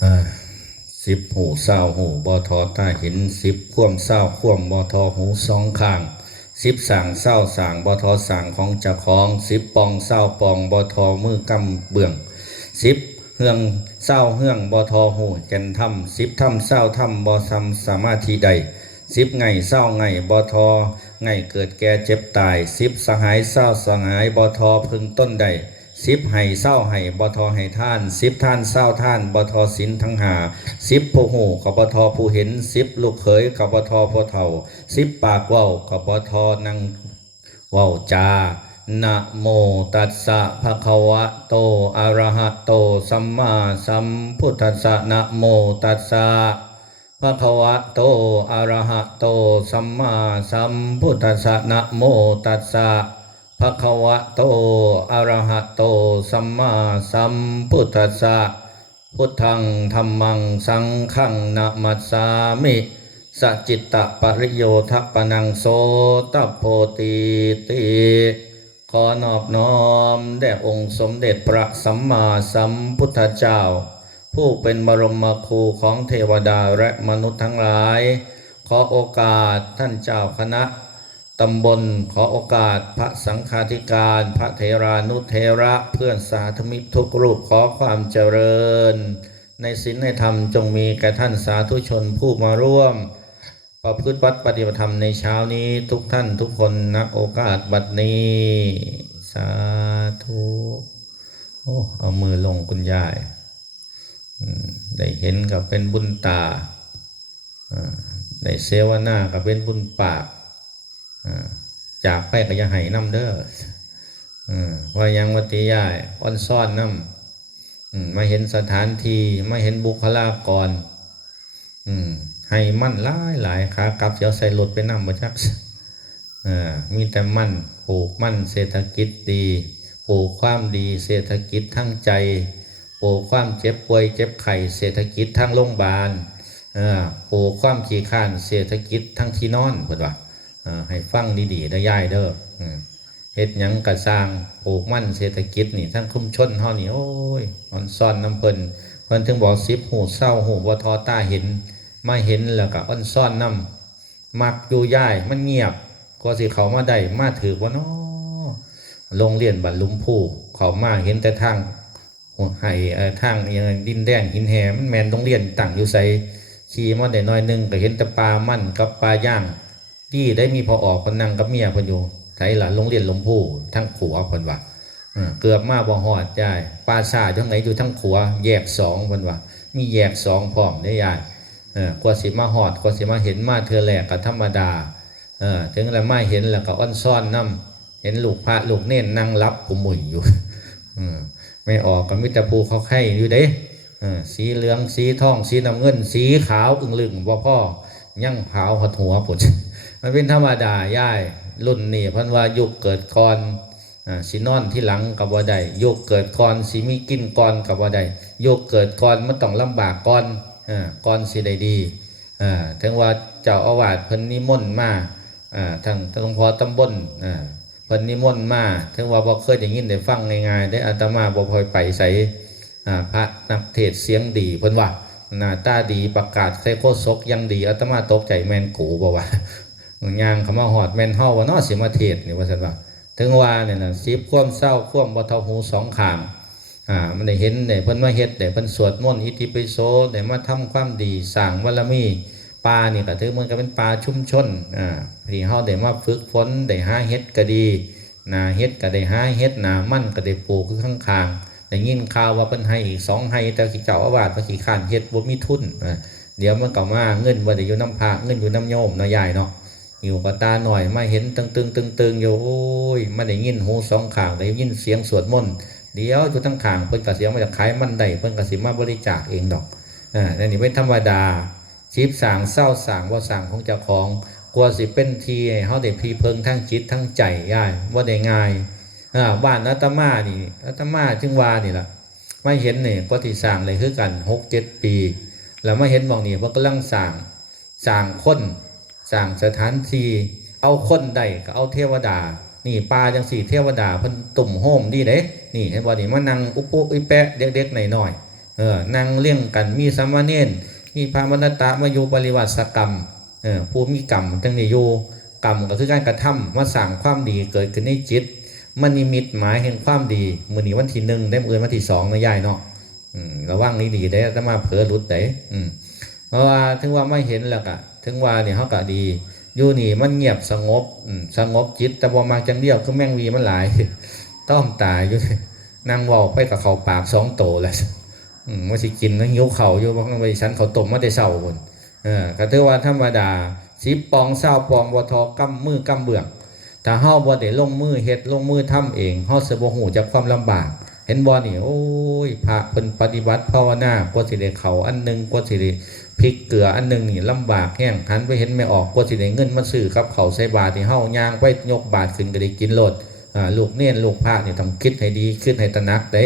10 หูเศร้าหูบ่ทอตาเห็น10 ความเศร้าความบ่ทอหูสองข้าง10 สั่งเศร้าสั่งบ่ทอสั่งของเจ้าของ10 ปองเศร้าปองบ่ทอมือกำเบื้อง10 เฮืองเศร้าเฮืองบ่ทอหูแก่นทำ10 ทำเศร้าทำบ่ทำสมาธิใด10 ไงเศร้าไงบ่ทอไงเกิดแก่เจ็บตาย10 สหายเศร้าสหายบ่ทอพึงต้นใด10 ให้เศร้าให้บ่ทอให้ท่าน10 ท่านเศร้าท่านบ่ทอศีลทั้งหา10 ผู้หูกับบ่ทอผู้เห็น10 ลูกเขยกับบ่ทอพ่อเฒ่า10 ปากเว้ากับบ่ทอนั่งเว้าจานะโมตัสสะภะคะวะโตอะระหะโตสัมมาสัมพุทธัสสะนะโมตัสสะภะคะวะโตอะระหะโตสัมมาสัมพุทธัสสะนะโมตัสสะภะคะวะโตอะระหะโตสัมมาสัมพุทธัสสะพุทธังธัมมังสังฆังนะมัสสามิสัจจิตตปริโยทปนังโสตโพธิติขอนอบน้อมแด่องค์สมเด็จพระสัมมาสัมพุทธเจ้าผู้เป็นบรมครูของเทวดาและมนุษย์ทั้งหลายขอโอกาสท่านเจ้าคณะตำบลขอโอกาสพระสังฆาธิการพระเถรานุเถระเพื่อนสาธุมิตรทุกรูปขอความเจริญในศีลในธรรมจงมีแก่ท่านสาธุชนผู้มาร่วมประพฤติวัดปฏิบัติธรรมในเช้านี้ทุกท่านทุกคนณโอกาสบัดนี้สาธุโอ้เอามือลงคุณยายได้เห็นกับเป็นบุญตาได้เสวนากับเป็นบุญปากจากไปก็อย่าให้น้ำเด้อว่ายังวัติยายอ่อนซ่อนน้ำมาเห็นสถานที่มาเห็นบุคลากรให้มั่นหลายขากลับเสียวใส่รถไปนำมาจักมีแต่มั่นปลูกมั่นเศรษฐกิจดีปลูกความดีเศรษฐกิจทั้งใจปลูกความเจ็บป่วยเจ็บไข้เศรษฐกิจทั้งโรงพยาบาลปลูกความขี้ข้านเศรษฐกิจทั้งที่นอนเพิ่นว่าให้ฟังดีๆได้ย่ายเด้อเฮ็ดหยังกะสร้างปลูกมั่นเศรษฐกิจนี่ทั้งคุ้มชนเฮานี่โอ้ยมันซ่อนน้ำเพิ่นถึงบอก10 หูเศร้าหูบ่ทอตาเห็นมาเห็นแล้วก็อ่อนซ่อนน้ำมักอยู่ย่ายมันเงียบก็สิเขามาได้มาถือว่าน้อโรงเรียนบ้านลุมพูเขามาเห็นแต่ทางให้ทางอย่างดินแดงหินแหมันแมนโรงเรียนตั้งอยู่ใส่ขี่มาได้น้อยนึงก็เห็นแต่ปลามั่นกับปลาย่างที่ได้มีพอออกคนนั่งกับเมียเพิ่นอยู่ไสล่ะโรงเรียนลุมพูทั้งขัวเพิ่นว่าเกือบมาบ่ฮอดยายปลาซ่าจังไหนอยู่ทั้งขัวแยก2เพิ่นว่ามีแยก2พร้อมได้ยายกว่าสิมาหอดกว่าสิมาเห็นมาเธอแหลกก็ธรรมดาถึงแล้วมาเห็นแล้วก็อ้อนซ่อนน้ำเห็นลูกพระลูกเน่นนั่งรับผมมุ่ยอยู่ไม่ออกก็มิตรภูเขาไข่อยู่เด้สีเหลืองสีทองสีน้ำเงินสีขาวอึ่งลึงบ่พ่อย่างขาวหัดหัวผุดมันเป็นธรรมดาย่ายรุ่นนี่พันว่ายุคเกิดก่อนสีนอนที่หลังกับว่าใดยุคเกิดก่อนสีมีกินก่อนกับว่าใดยุคเกิดก่อนมันต้องลำบากก่อนก่อนสิได้ดีถึงว่าเจ้าอาวาสเพิ่นนิมนต์มาทั้งหลวงพ่อตำบลเพิ่นนิมนต์มาถึงว่าบ่เคยได้ยินได้ฟังง่ายๆได้อาตมาบ่ค่อยไปใส่พระนักเทศเสียงดีเพิ่นว่าหน้าตาดีประกาศใส่โคศกยังดีอาตมาตกใจแม่นกูบ่ว่าย่างเขามาหอดแม่นเฮาว่าเนาะสิมาเทศนี่ว่าซั่นว่าถึงว่าเนี่ยน่ะ10 ความเศร้าความบ่เท่าหูสองข้างมันได้เห็นได้เพิ่นมาเฮ็ดได้เพิ่นสวดมนต์อิติปิโสได้มาทำความดีสร้างบารมีป่านี่ก็ถือมันก็เป็นป่าชุมชนที่เฮาได้มาฝึกฝนได้หาเฮ็ดก็ดีนาเฮ็ดก็ได้หาเฮ็ดนามันก็ได้ปลูกข้างๆได้ยินข่าวว่าเพิ่นให้อีก2ให้แต่เจ้าอาวาสว่าขี้ข้านเฮ็ดบ่มีทุนเดี๋ยวมันก็มาเงินบ่ได้อยู่น้ำพระเงินอยู่น้ำโยมเนาะยายเนาะอยู่กับตาหน่อยมาเห็นตึงอยู่โอ้ยมาได้ยินหูสองข้างได้ยินเสียงสวดมนต์เดี๋ยวอยู่ทั้งข้างเพิ่นก็เสียมาจากขายมันได้เพิ่นก็สิมาบริจาคเองดอกนี่เป็นธรรมดาชีพสร้างเศร้าสร้างว่าสร้างของเจ้าของกลัวสิเป็นทีให้เฮาได้พีเพิงทั้งจิตทั้งใจย่ายว่าได้ง่ายบ้านอาตมานี่อาตมาจึงว่านี่ล่ะมาเห็นนี่ก็ที่สร้างเลยคือกัน 6-7 ปีแล้วมาเห็นมองนี่ว่ากำลังสร้างคนสร้างสถานที่เอาคนได้ก็เอาเทวดานี่ปลาจังสี่เทวดาเพิ่นตุ่มโฮมดีเด้นี่เห็นบ่นี่มานั่งอุปอุยแปะเด็กๆหน่อย นั่งเลี้ยงกันมีสามเณรมีพระมณตะมาอยู่ปริวัติกรรมผู้มีกรรมจังได้อยู่กรรมก็คือการกระทำมาสร้างความดีเกิดขึ้นในจิตมันนิมิตหมายแห่งความดีมื้อนี้วันที่1ได้มื้อวันที่2นะยายเนาะระวังนี้ดีได้ถ้ามาเผลอหลุดได้เพราะว่าถึงว่าไม่เห็นแล้วก็ถึงว่าเนี่ยเขาก็ดีอยู่นี่มันเงียบสงบสงบจิตแต่บ่มาจังเดียวคือแมงวีมันหลายต้อมตายอยู่นั่งเว้าไปกับเขาปาก2โตแล้วว่าสิกินแล้วหิวเข่าอยู่บางไปฉันเขาต้มมาแต่เช้าพุ่นก็ถือว่าธรรมดา10 ปอง20 ปองบ่ทอกำมือกำเบื้องถ้าเฮาบ่ได้ลงมือเฮ็ดลงมือทำเองเฮาสิบ่ฮู้จักความลำบากเห็นบ่นี่โอ้ยพระเพิ่นปฏิบัติภาวนากว่าสิได้เข้าอันนึงกว่าสิได้พริกเกลืออันนึงนี่ลำบากแห้งหันไปเห็นไม่ออกกว่าสิได้เงินมาซื้อกับข้าวใส่บาตรที่เฮาย่างไปยกบาตรขึ้นก็ได้กินโลดลูกเน้นลูกพระนี่ต้องคิดให้ดีคิดให้ตระหนักเด้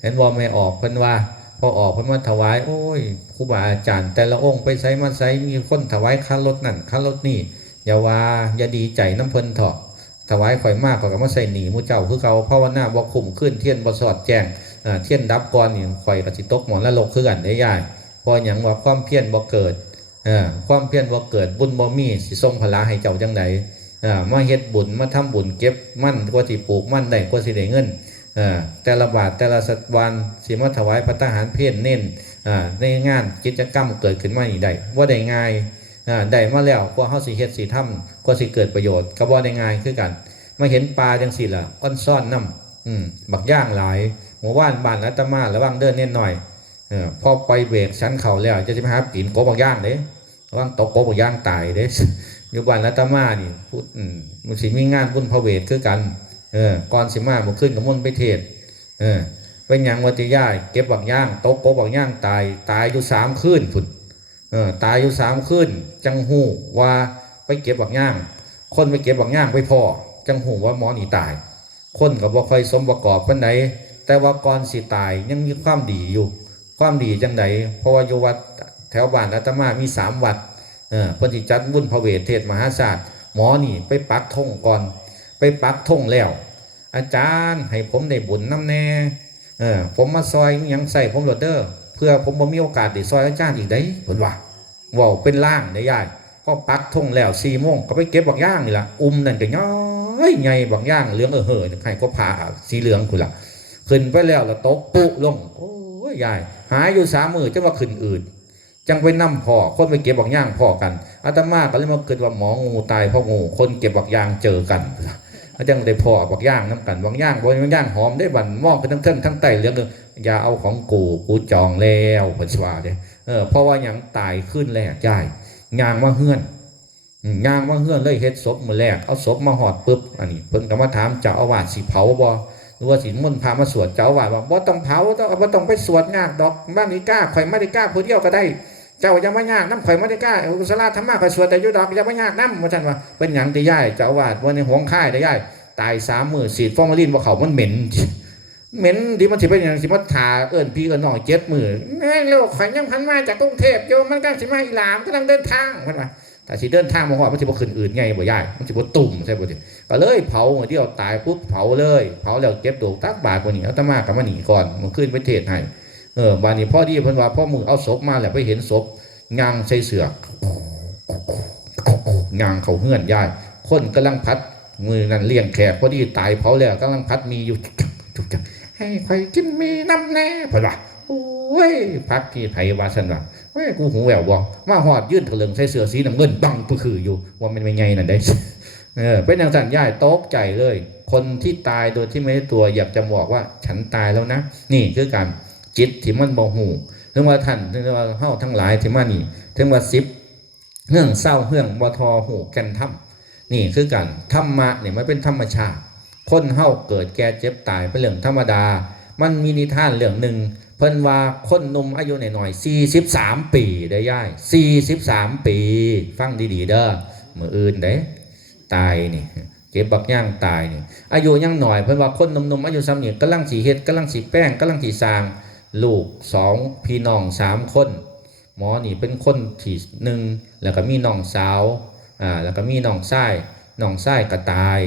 เห็นบ่ไม่ออกเพิ่นว่าพอออกเพิ่นมาถวายโอ้ยครูบาอาจารย์แต่ละองค์ไปใช้มาใช้มีคนถวายค่ารถนั่นค่ารถนี่อย่าว่าอย่าดีใจน้ำเพิ่นเถาะถวายข่อยมากก็มาใส่หนีมูเจ้าคือเขาภาวนาบ่คุ้มขึ้นเทียนบ่สอดแจ้งเทียนดับก่อนนี่ข่อยก็สิตกหมอนและลกคือกันได้ยายพอหยังว่าความเพียรบ่เกิดความเพียรบ่เกิดบุญบ่มีสิส่งพละให้เจ้าจังไดมาเฮ็ดบุญมาทำบุญเก็บมั่นกว่าสิปลูกมั่นได้กว่าสิได้เงินแต่ละบาทแต่ละสัตวันสิมาถวายพระทหารเพลเน้นในงานกิจกรรมเกิดขึ้นมาอีกได้ว่าได้ง่ายได้มาแล้วกว่าเฮาสิเฮ็ดสิทำกว่าสิเกิดประโยชน์ก็บ่ได้ง่ายคือกันมาเห็นปลาจังสิล่ะก้อนซ่อนน้ำบักย่างหลายหมู่บ้านบ้านอาตมาระวังเดินเน้นหน่อยพอไปเบรกชั้นเข่าแล้วจะมาหาปีนโกบักย่างเด้ระวังตกโกบักย่างตายเด้อยู่บ้านอาตมานี่พูดมันสิมีงานบุญพระเวทคือกันก่อนสิมาบ่ขึ้นกับมนต์ไปเทศเป็นหยังวัติยายเก็บบักย่างตกโกบักย่างตายอยู่3 คืนพุ่นตายอยู่3 คืนจังหูว่าไปเก็บบักย่างคนไปเก็บบักย่างไปพ่อจังหูว่าหมอนี่ตายคนก็บ่ค่อยสมประกอบปานใดแต่ว่าก่อนสิตายยังมีความดีอยู่ความดีจังไดเพราะว่าอยู่วัดแถวบ้านอาตมามี3 วัดเพิ่นสิจัดบุญพระเวทเทศมหาศาสตร์หมอนี่ไปปักธงก่อนไปปักธงแล้วอาจารย์ให้ผมได้บุญน้ำแน่ผมมาซอยมีหยังใส่ผมโหลดเด้อเพื่อผมบ่มีโอกาสได้ซอยอาจารย์อีกได้เพิ่นว่าว้าวเป็นล่างได้ยายพอปักธงแล้ว4 โมงก็ไปเก็บบักย่างนี่ล่ะนั่นก็ย้อยใหญ่บักย่างเหลืองเห่อใครก็ผ่าสีเหลืองพุ่นล่ะขึ้นไปแล้วตกปุ๊ลงโอ้ยยายหายอยู่3 มื้อจังว่าขึ้นอืดจังไปนำพ่อคนไปเก็บบักย่างพ่อกันอาตมาก็เลยมาเกิดว่าหมองูตายเพราะงูคนเก็บบักย่างเจอกันอาจารย์ได้พ่อบักย่างน้ำกันบักย่างหอมได้บันมองไปทั้งเทิงทั้งไตเหลืองอย่าเอาของกูจองแล้วเพิ่นว่าเด้เพราะว่าหยังตายขึ้นแรกยายย่างมาเฮือนเลยเฮ็ดศพมื้อแรกเอาศพมาหอดปึ๊บอันนี้เพิ่นก็มาถามเจ้าอาวาสสิเผาบ่หรือว่าสิมนต์พามาสวดเจ้าอาวาสว่าบ่ต้องเผาบ่ต้องไปสวดยากดอกบ้านนี้กล้าข่อยมาได้กล้าผู้เดียวก็ได้เจ้าอย่ามายากน้ำข่อยมาได้กล้ากุศลธรรมะข่อยสวดแต่อยู่ดอกอย่ามายากน้ำว่าท่านว่าเป็นหยังที่ย่ายเจ้าอาวาสว่าในห้องค่ายได้ย่ายตาย3 มื้อฉีดฟอร์มาลินบ่เขามันเหม็นที่มันสิเป็นอย่างสิมาถาพี่น้อง7 มื้อแม่ลูกข่อยยังพันมาจากกรุงเทพโยมมันก็สิมาอีหลามกำลังเดินทางเพิ่นว่าแต่สิเดินทางมาฮอดมันสิบ่ขึ้นอื่นไงบ่ยายมันสิบ่ตุ่มใช่บ่ติก็เลยเผาเมื่อที่เอาตายปุ๊บเผาเลยเผาแล้วเก็บดอกตักบาทบ่นี่อาตมาก็มาหนีก่อนมันขึ้นไปเทศให้บาดนี้พอดีเพิ่นว่าพอมือเอาศพมาแล้วไปเห็นศพงางใส่เสืองางเขาเฮือนยายคนกำลังพัดมือนั่นเลี้ยงแขกพอดีตายเผาแล้วกำลังพัดมีอยู่ให้ใครกินมีน้ำแน่เพิ่นว่าโอ้ยพักที่ไผว่าซั่นว่าเฮ้ยกูหูแววบ่มาหอดยื่นกระเลิงใส่เสื้อสีน้ำเงินบังปื้อคืออยู่ว่ามันเป็นไงนั่นได้เป็นอย่างสั่นย่ายตกใจเลยคนที่ตายโดยที่ไม่ได้ตัวอยากจะบอกว่าฉันตายแล้วนะนี่คือการจิตที่มันบ่หูถึงว่าท่านถึงว่าเฮาทั้งหลายที่มานี่ถึงว่า10เรื่องเศร้าเรื่องบ่ทอหูแก่นถ้ำนี่คือการธรรมะเนี่ยมันเป็นธรรมชาติคนเฮาเกิดแก่เจ็บตายเป็นเรื่องธรรมดามันมีนิทานเรื่องหนึ่งเพิ่นว่าคนหนุ่มอายุหน่อย43 ปีได้ย่าย43 ปีฟังดีๆเด้อมื้ออื่นเด้ตายนี่เก็บบักย่างตายนี่อายุยังหน่อยเพิ่นว่าคนหนุ่มๆอายุซ้ำนี่กำลังสิเฮ็ดกำลังสิแป้งกำลังสิสร้างลูก2 พี่น้อง3 คนหมอนี่เป็นคนที่1แล้วก็มีน้องสาวแล้วก็มีน้องชายก็ตาย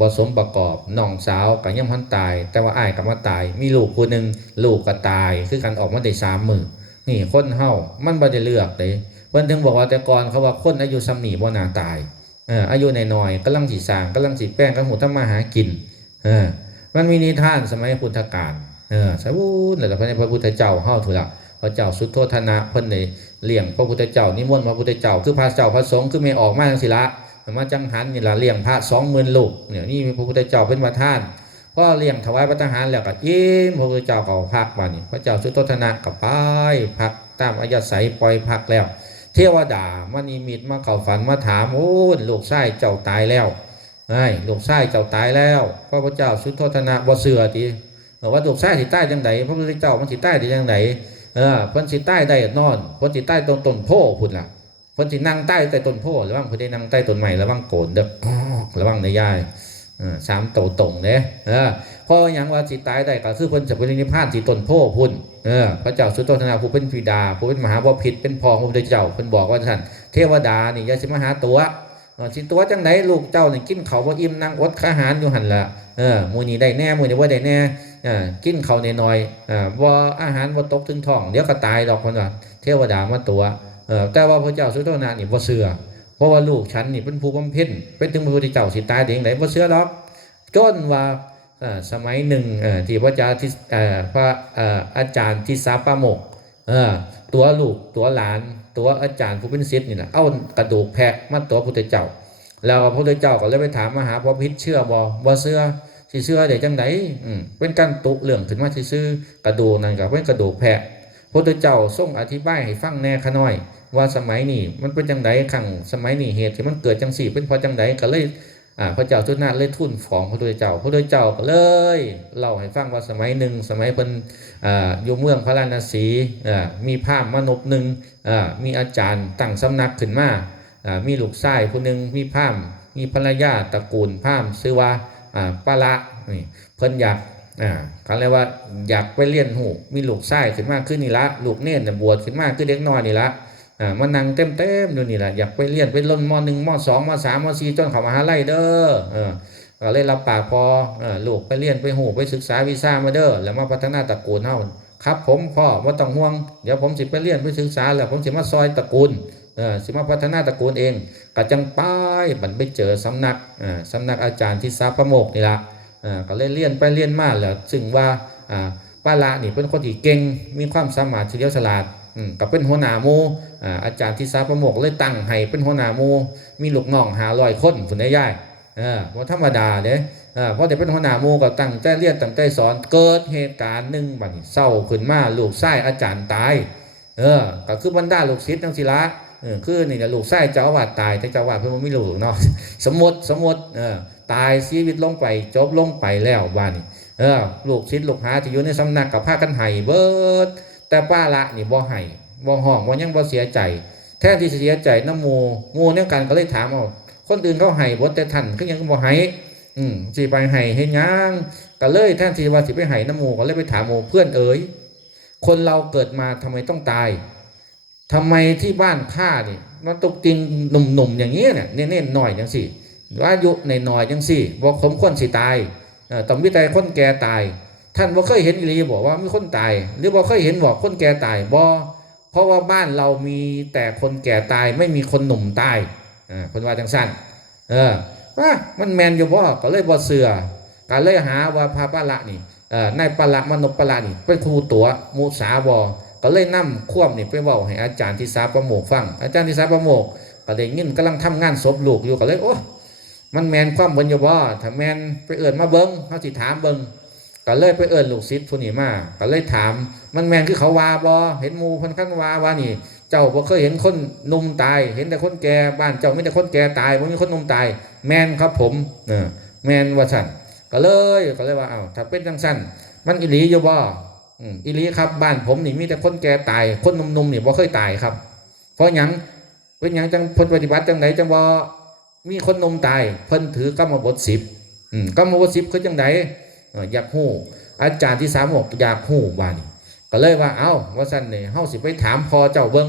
บ่สมประกอบน้องสาวกับย่ำพันตายแต่ว่าอ้ายกับมาตายมีลูกคนหนึ่งลูกก็ตายคือกันออกมาได้3 มื้อนี่คนเฮามันบ่ได้เลือกเลยเพิ่นถึงบอกว่าแต่ก่อนเขาว่าคนอายุซ้ำนี่บ่น่าตายอายุน้อยๆกำลังสิสร้างกำลังสิแป้งกำลังหูทำมาหากินมันมีนิทานสมัยพุทธกาลสมุนแล้วพระพุทธเจ้าเฮาถูกละพระเจ้าสุโธทนะเพิ่นได้เลี้ยงพระพุทธเจ้านิมนต์พระพุทธเจ้าคือพระเจ้าพระสงฆ์คือไม่ออกมาจังซี่ละมาจังหันนี่ล่ะเลี้ยงพระ 20,000 ลูกเนี่ยนี่พระพุทธเจ้าเป็นประธานพอเลี้ยงถวายพระทหารแล้วก็อิ่มพระพุทธเจ้าก็พักบัดนี้พระเจ้าสุโธทนะก็ไปพักตามอัยศัยปล่อยพักแล้วเทวดามานิมิตมาเข้าฝันมาถามโอ้ลูกชายเจ้าตายแล้วลูกชายเจ้าตายแล้วพระพุทธเจ้าสุโธทนะบ่เชื่อติว่าลูกชายสิตายจังไดพระพุทธเจ้ามันสิตายได้จังไดเพิ่นสิตายได้นอนเพิ่นสิตายตรงต้นโพพุ่นล่ะเพิ่นสินั่งใต้ต้นโพระวังเพิ่นได้นั่งใต้ต้นไม้ระวังโกนเด้อระวังในยาย3 โตตรงเด้เพราะหยังว่าสิตายได้ก็คือเพิ่นจะไปนิพพานที่ต้นโพพุ่นพระเจ้าสุโธทนะผู้เป็นบิดาผู้เป็นมหาบพิตรเป็นพ่อของพระพุทธเจ้าเพิ่นบอกว่าท่านเทวดานี่อย่าสิมาหาตัวสิตัวจังไดลูกเจ้านี่กินข้าวบ่อิ่มนั่งอดอาหารอยู่หั่นล่ะมื้อนี้ได้แน่มื้อนี้บ่ได้แน่กินข้าวน้อยๆบ่อาหารบ่ตกถึงท้องเดี๋ยวก็ตายดอกเพิ่นว่าเทวดามาตัวแต่ว่าพระเจ้าสุโธทนะนี่บ่เชื่อเพราะว่าลูกฉันนี่เป็นผู้บำเพ็ญเป็นถึงพระพุทธเจ้าสิตายได้จังไดบ่เชื่อหรอกจนว่าสมัยหนึ่งที่พระอาจารย์ที่สาปโมกตัวลูกตัวหลานตัวอาจารย์ผู้เป็นศิษย์นี่แหละเอากระดูกแพะมาตัวพระพุทธเจ้าแล้วพระพุทธเจ้าก็เลยไปถามมหาพระพิษเชื่อบ่เชื่อสิเชื่อได้จังไดเป็นการตุเรื่องขึ้นมาซื่อกระดูกนั่นก็เป็นกระดูกแพะพระพุทธเจ้าทรงอธิบายให้ฟังแน่ขน้อยว่าสมัยนี้มันเป็นจังไดขังสมัยนี้เหตุที่มันเกิดจังสี่เป็นเพราะจังไดก็เลยพระเจ้าสุโธทนะเลยทุ่นฟ้องพระพุทธเจ้าก็เลยเล่าให้ฟังว่าสมัยหนึ่งสมัยเป็นอยู่เมืองพระราณสีมีพราหมณ์มนุษย์หนึ่งมีอาจารย์ตั้งสำนักขึ้นมามีลูกชายคนหนึ่งมีพราหมณ์มีภรรยาตระกูลพราหมณ์ชื่อว่าปาละนี่เพิ่นอยากเขาเรียกว่าอยากไปเรียนหูมีลูกชายขึ้นมาขึ้นนี่ละลูกเนตรบวชขึ้นมาคือเด็กน้อยนี่ละมานั่งเต็มอยู่นี่แหละอยากไปเรียนไปล้นม.1 ม.2 ม.3 ม.4 จนเข้ามหาลัยเด้อก็เลยรับปากพอลูกไปเรียนไปหูไปศึกษาวีซ่ามาเด้อแล้วมาพัฒนาตระกูลเฮาครับผมพ่อว่าต้องห่วงเดี๋ยวผมสิไปเรียนไปศึกษาแล้วผมสิมาซอยตระกูลสิมาพัฒนาตระกูลเองก็จังป้ายบันไปเจอสำนักอาจารย์ที่สาปโมกนี่ละก็เลยเรียนไปเรียนมาแล้วซึ่งว่าป้าละนี่เป็นคนที่เก่งมีความสามารถเฉลียวฉลาดก็เป็นหัวหน้าหมู่อาจารย์ที่สาปโมกเลยตั้งให้เป็นหัวหน้าหมู่มีลูกน้อง500 คนคุณได้ย่ายว่าธรรมดาเด้เพราะแต่เป็นหัวหน้าหมู่ก็ตั้งใจเรียนตั้งใจสอนเกิดเหตุการณ์หนึ่งบัดนี้เศร้าขึ้นมาลูกชายอาจารย์ตายก็คือบรรดาลูกศิษย์ทั้งศิละคือนี่ลูกชายเจ้าอาวาสตายแต่เจ้าอาวาสเพิ่นบ่มีลูกเนาะสมมติตายชีวิตลงไปจบลงไปแล้วบ้านนี้ลูกศิษย์ลูกหาที่อยู่ในสำนักก็พากันให้เบิดแต่ป้าละนี่บ่ให้บ่ห้องบ่ยังบ่เสียใจแทนที่จะเสียใจน้ำหมู่เนี่ยกันก็เลยถามเอาคนอื่นเขาให้บ่แต่ท่านคือยังบ่ให้สิไปให้เฮ็ดหยังก็เลยแทนที่ว่าสิไปให้น้ำหมู่ก็เลยไปถามหมู่เพื่อนเอ๋ยคนเราเกิดมาทำไมต้องตายทำไมที่บ้านข้านี่มันตกติงหนุ่มๆอย่างเงี้ยเนี่ยเน้นๆหน่อยจังสิอายุหน่อยจังสิบ่สมควรสิตายต้องมีแต่คนแก่ตายท่านบ่เคยเห็นอีหลีบอกว่ามีคนตายหรือบ่เคยเห็นบอกคนแก่ตายบ่เพราะว่าบ้านเรามีแต่คนแก่ตายไม่มีคนหนุ่มตายคนว่าจังสั้นว่ามันแมนอยู่บ่ก็เลยบ่เสือก็เลยหาว่าพระปาละนี่นายปาละมนุษย์ปาละนี่เป็นครูตัวมุสาบ่ก็เลยนำควบนี่ไปเว้าให้อาจารย์ที่สาปโมกฟังอาจารย์ที่สาปโมกก็ได้ยินกำลังทำงานศพลูกอยู่ก็เลยโอ้มันแมนความเบิ่นอยู่บ่ถ้าแมนไปเอิ้นมาเบิ่งเฮาสิถามเบิ่งก็เลยไปเอิ้นลูกศิษย์ผู้นี้มาก็เลยถามมันแมนคือเขาว่าบ่เห็นหมู่เพิ่นคั่นว่านี่เจ้าบ่เคยเห็นคนหนุ่มตายเห็นแต่คนแก่บ้านเจ้ามีแต่คนแก่ตายบ่มีคนหนุ่มตายแมนครับผมแมนว่าซั่นก็เลยว่าอ้าวถ้าเป็นจังซั่นมันอีหลีอยู่บ่อีหลีครับบ้านผมนี่มีแต่คนแก่ตายคนหนุ่มๆนี่บ่เคยตายครับเพราะหยังเป็นหยังจังเพิ่นปฏิบัติจังไดจังบ่มีคนหนุ่มตายเพิ่นถือกรรมบท10กรรมบท10คือจังไดอยากฮู้อาจารย์ที่3บอกอยากฮู้ว่านี่ก็เลยว่าเอ้าว่าซั่นนี่เฮาสิไปถามพ่อเจ้าเบิ่ง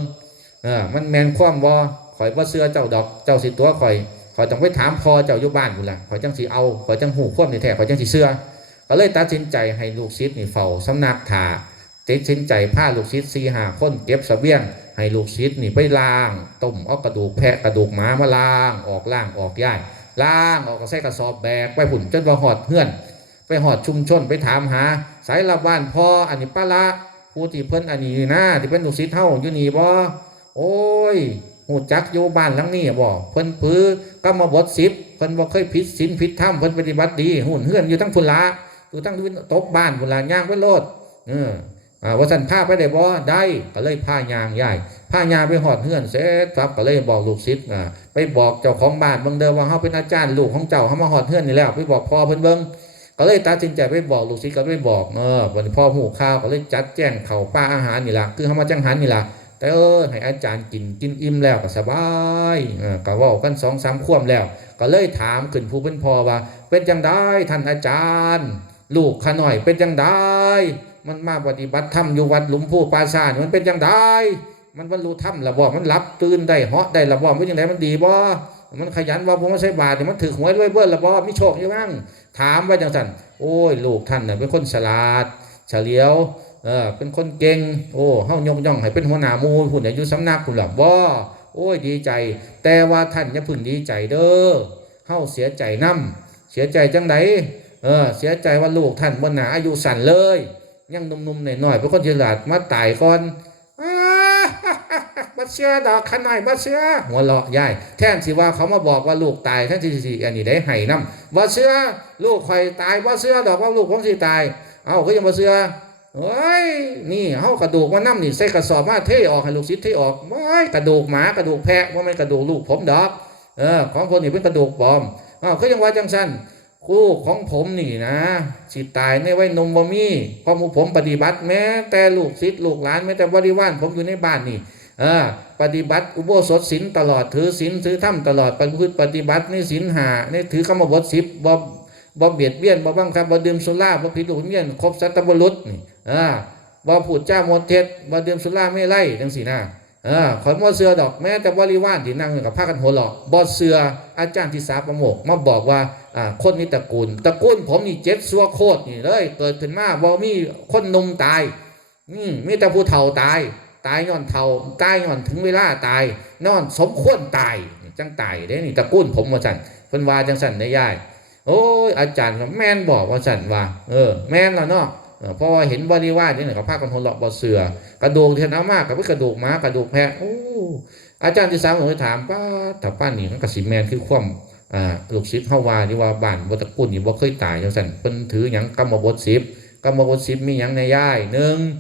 มันแม่นความบ่ข่อยบ่เชื่อเจ้าดอกเจ้าสิตัวข่อย ขอยต้องไปถามพ่อเจ้าอยู่บ้านพุ่นล่ะขอยจังสิเอาขอยจังหูความนี่แท้ขอยจังสิเชื่อก็เลยตัดสินใจให้ลูกศิษย์นี่เฝ้าสำนักถ่าตัดสินใจพาลูกศิษย์4-5 คนเก็บเสบียงให้ลูกศิษย์นี่ไปล้างต้มเอากระดูกแพะกระดูกหมามาล้างออกย่ายล้างออกก็ใส่กระสอบแบกไปหุ่นจนว่าหอดเพื่อนไปหอดชุมชนไปถามหาสายละบ้านพ่ออันนี้ป้าละผู้ที่เพิ่นอันนี้นะที่เป็นลูกศิษย์เฮาอยู่นี่บ่โอ้ยหูจักอยู่บ้านหลังนี้บ่เพิ่นปื้อกรรมบท10เพิ่นบ่เคยผิดศีลผิดธรรมเพิ่นปฏิบัติดีหุ่นเฮือนอยู่ทั้งพุ่นละอยู่ทั้งตกบ้านพุ่นละย่างไปโลดว่าสันพาไปได้บ่ได้ก็เลยพายางย่ายพายางไปหอดเฮือนเสร็จครับก็เลยบอกลูกศิษย์ไปบอกเจ้าของบ้านเบิ่งเด้อว่าเฮาเป็นอาจารย์ลูกของเจ้าเฮามาหอดเฮือนนี่แล้วไปบอกพ่อเพิ่นเบิ่งก็เลยตัดสินใจไปบอกลูกศิษย์ก็ไปบอกวันพ่อหูข้าวก็เลยจัดแจ้งข้าวปลาอาหารนี่ล่ะคือเฮามาจังหันนี่ล่ะแต่ให้อาจารย์กินอิ่มแล้วก็สบายก็เว้ากัน2-3 ควมแล้วก็เลยถามขึ้นผู้เป็นพ่อว่าเป็นจังได๋ท่านอาจารย์ลูกข้าน้อยเป็นจังได๋มันมาปฏิบัติธรรมอยู่วัดหลุมผู้ปราสาทมันเป็นจังได๋มันบรรลุธรรมละบ่มันหลับตื่นได้เหาะได้ละบ่เป็นจังได๋มันดีบ่มันขยันว่าผมมาใส่บาตรนี่มันถึกหวยรวยเบิ่นละบ่มีโชคอยู่บ้างถามไว้จังซั่นโอ้ยลูกท่านน่ะเป็นคนฉลาดเฉลียวเป็นคนเก่งโอ้เฮายกย่องให้เป็นหัวหน้าหมู่พุ่นอยู่สำนักพุ่นล่ะบ่โอ้ยดีใจแต่ว่าท่านอย่าพึ่งดีใจเด้อเฮาเสียใจนำเสียใจจังได๋เสียใจว่าลูกท่านบ่น่าอายุสั้นเลยยังหนุ่มๆหน่อยๆเป็นคนฉลาดมาตายก่อนบ่เชื่อดอกขนาดบ่เชื่อหัวเราะยายแทนสิว่าเขามาบอกว่าลูกตายแทนที่อันนี้ได้ให้นำบ่เชื่อลูกข่อยตายบ่เชื่อดอกว่าลูกผมสิตายเอ้าก็ยังบ่เชื่อเฮ้ยนี่เฮากระดูกมานำนี่ใส่กระสอบมาเทออกให้ลูกศิษย์เทออกโอ้ยกระดูกหมากระดูกแพะบ่แม่นกระดูกลูกผมดอกของคนนี่เป็นกระดูกปลอมก็ยังว่าจังซั่นคู่ของผมนี่นะสิตายในวัยหนุ่มบ่มีเพราะผมปฏิบัติแม้แต่ลูกศิษย์ลูกหลานแม้แต่บริวารผมอยู่ในบ้านนี่ปฏิบัติอุโบสถศีลตลอดถือศีลถือธรรมตลอดปฏิบัติในศีล5ในถือกรรมบท10บ่เบียดเบียนบ่บังคับบ่ดื่มสุราบ่ผิดลูกเมียครบสัตบุรุษนี่บ่พูดจ้ามดเท็จบ่ดื่มสุราไม่ไล่จังซี่นะขอยบ่เสือดอกแม้แต่บริวารที่นั่งอยู่กับพากันหัวเราะบ่เสืออาจารย์ที่สาประโมกมาบอกว่าคนนี้ตระกูลผมนี่7ซัวโคตรนี่เลยเกิดขึ้นมาบ่มีคนหนุ่มตายมีแต่ผู้เฒ่าตายย้อนเฒ่าตายย้อนถึงเวลาตายนอนสมควรตายจังตายเด้นี่ตระกูลผมว่าซั่นเพิ่นว่าจังซั่นได้ยายโอ้ยอาจารย์แม่นบอกว่าซั่นว่าแม่นแล้วเนาะเพราะว่าเห็นบริวารนี่เขาพากันหัวเราะบ่เสือกระดูกเทียนเอามากกับกระดูกหมากระดูกแพะโอ้อาจารย์ที่3ผมถามป้าถ้าป้านี่มันก็สิแม่นคือความลูกศิษย์เฮาว่าที่ว่าบ้านบ่ตระกูลนี่บ่เคยตายจังซั่นเพิ่นถือหยังกรรมบท10กรรมบท10มีหยังในย่าย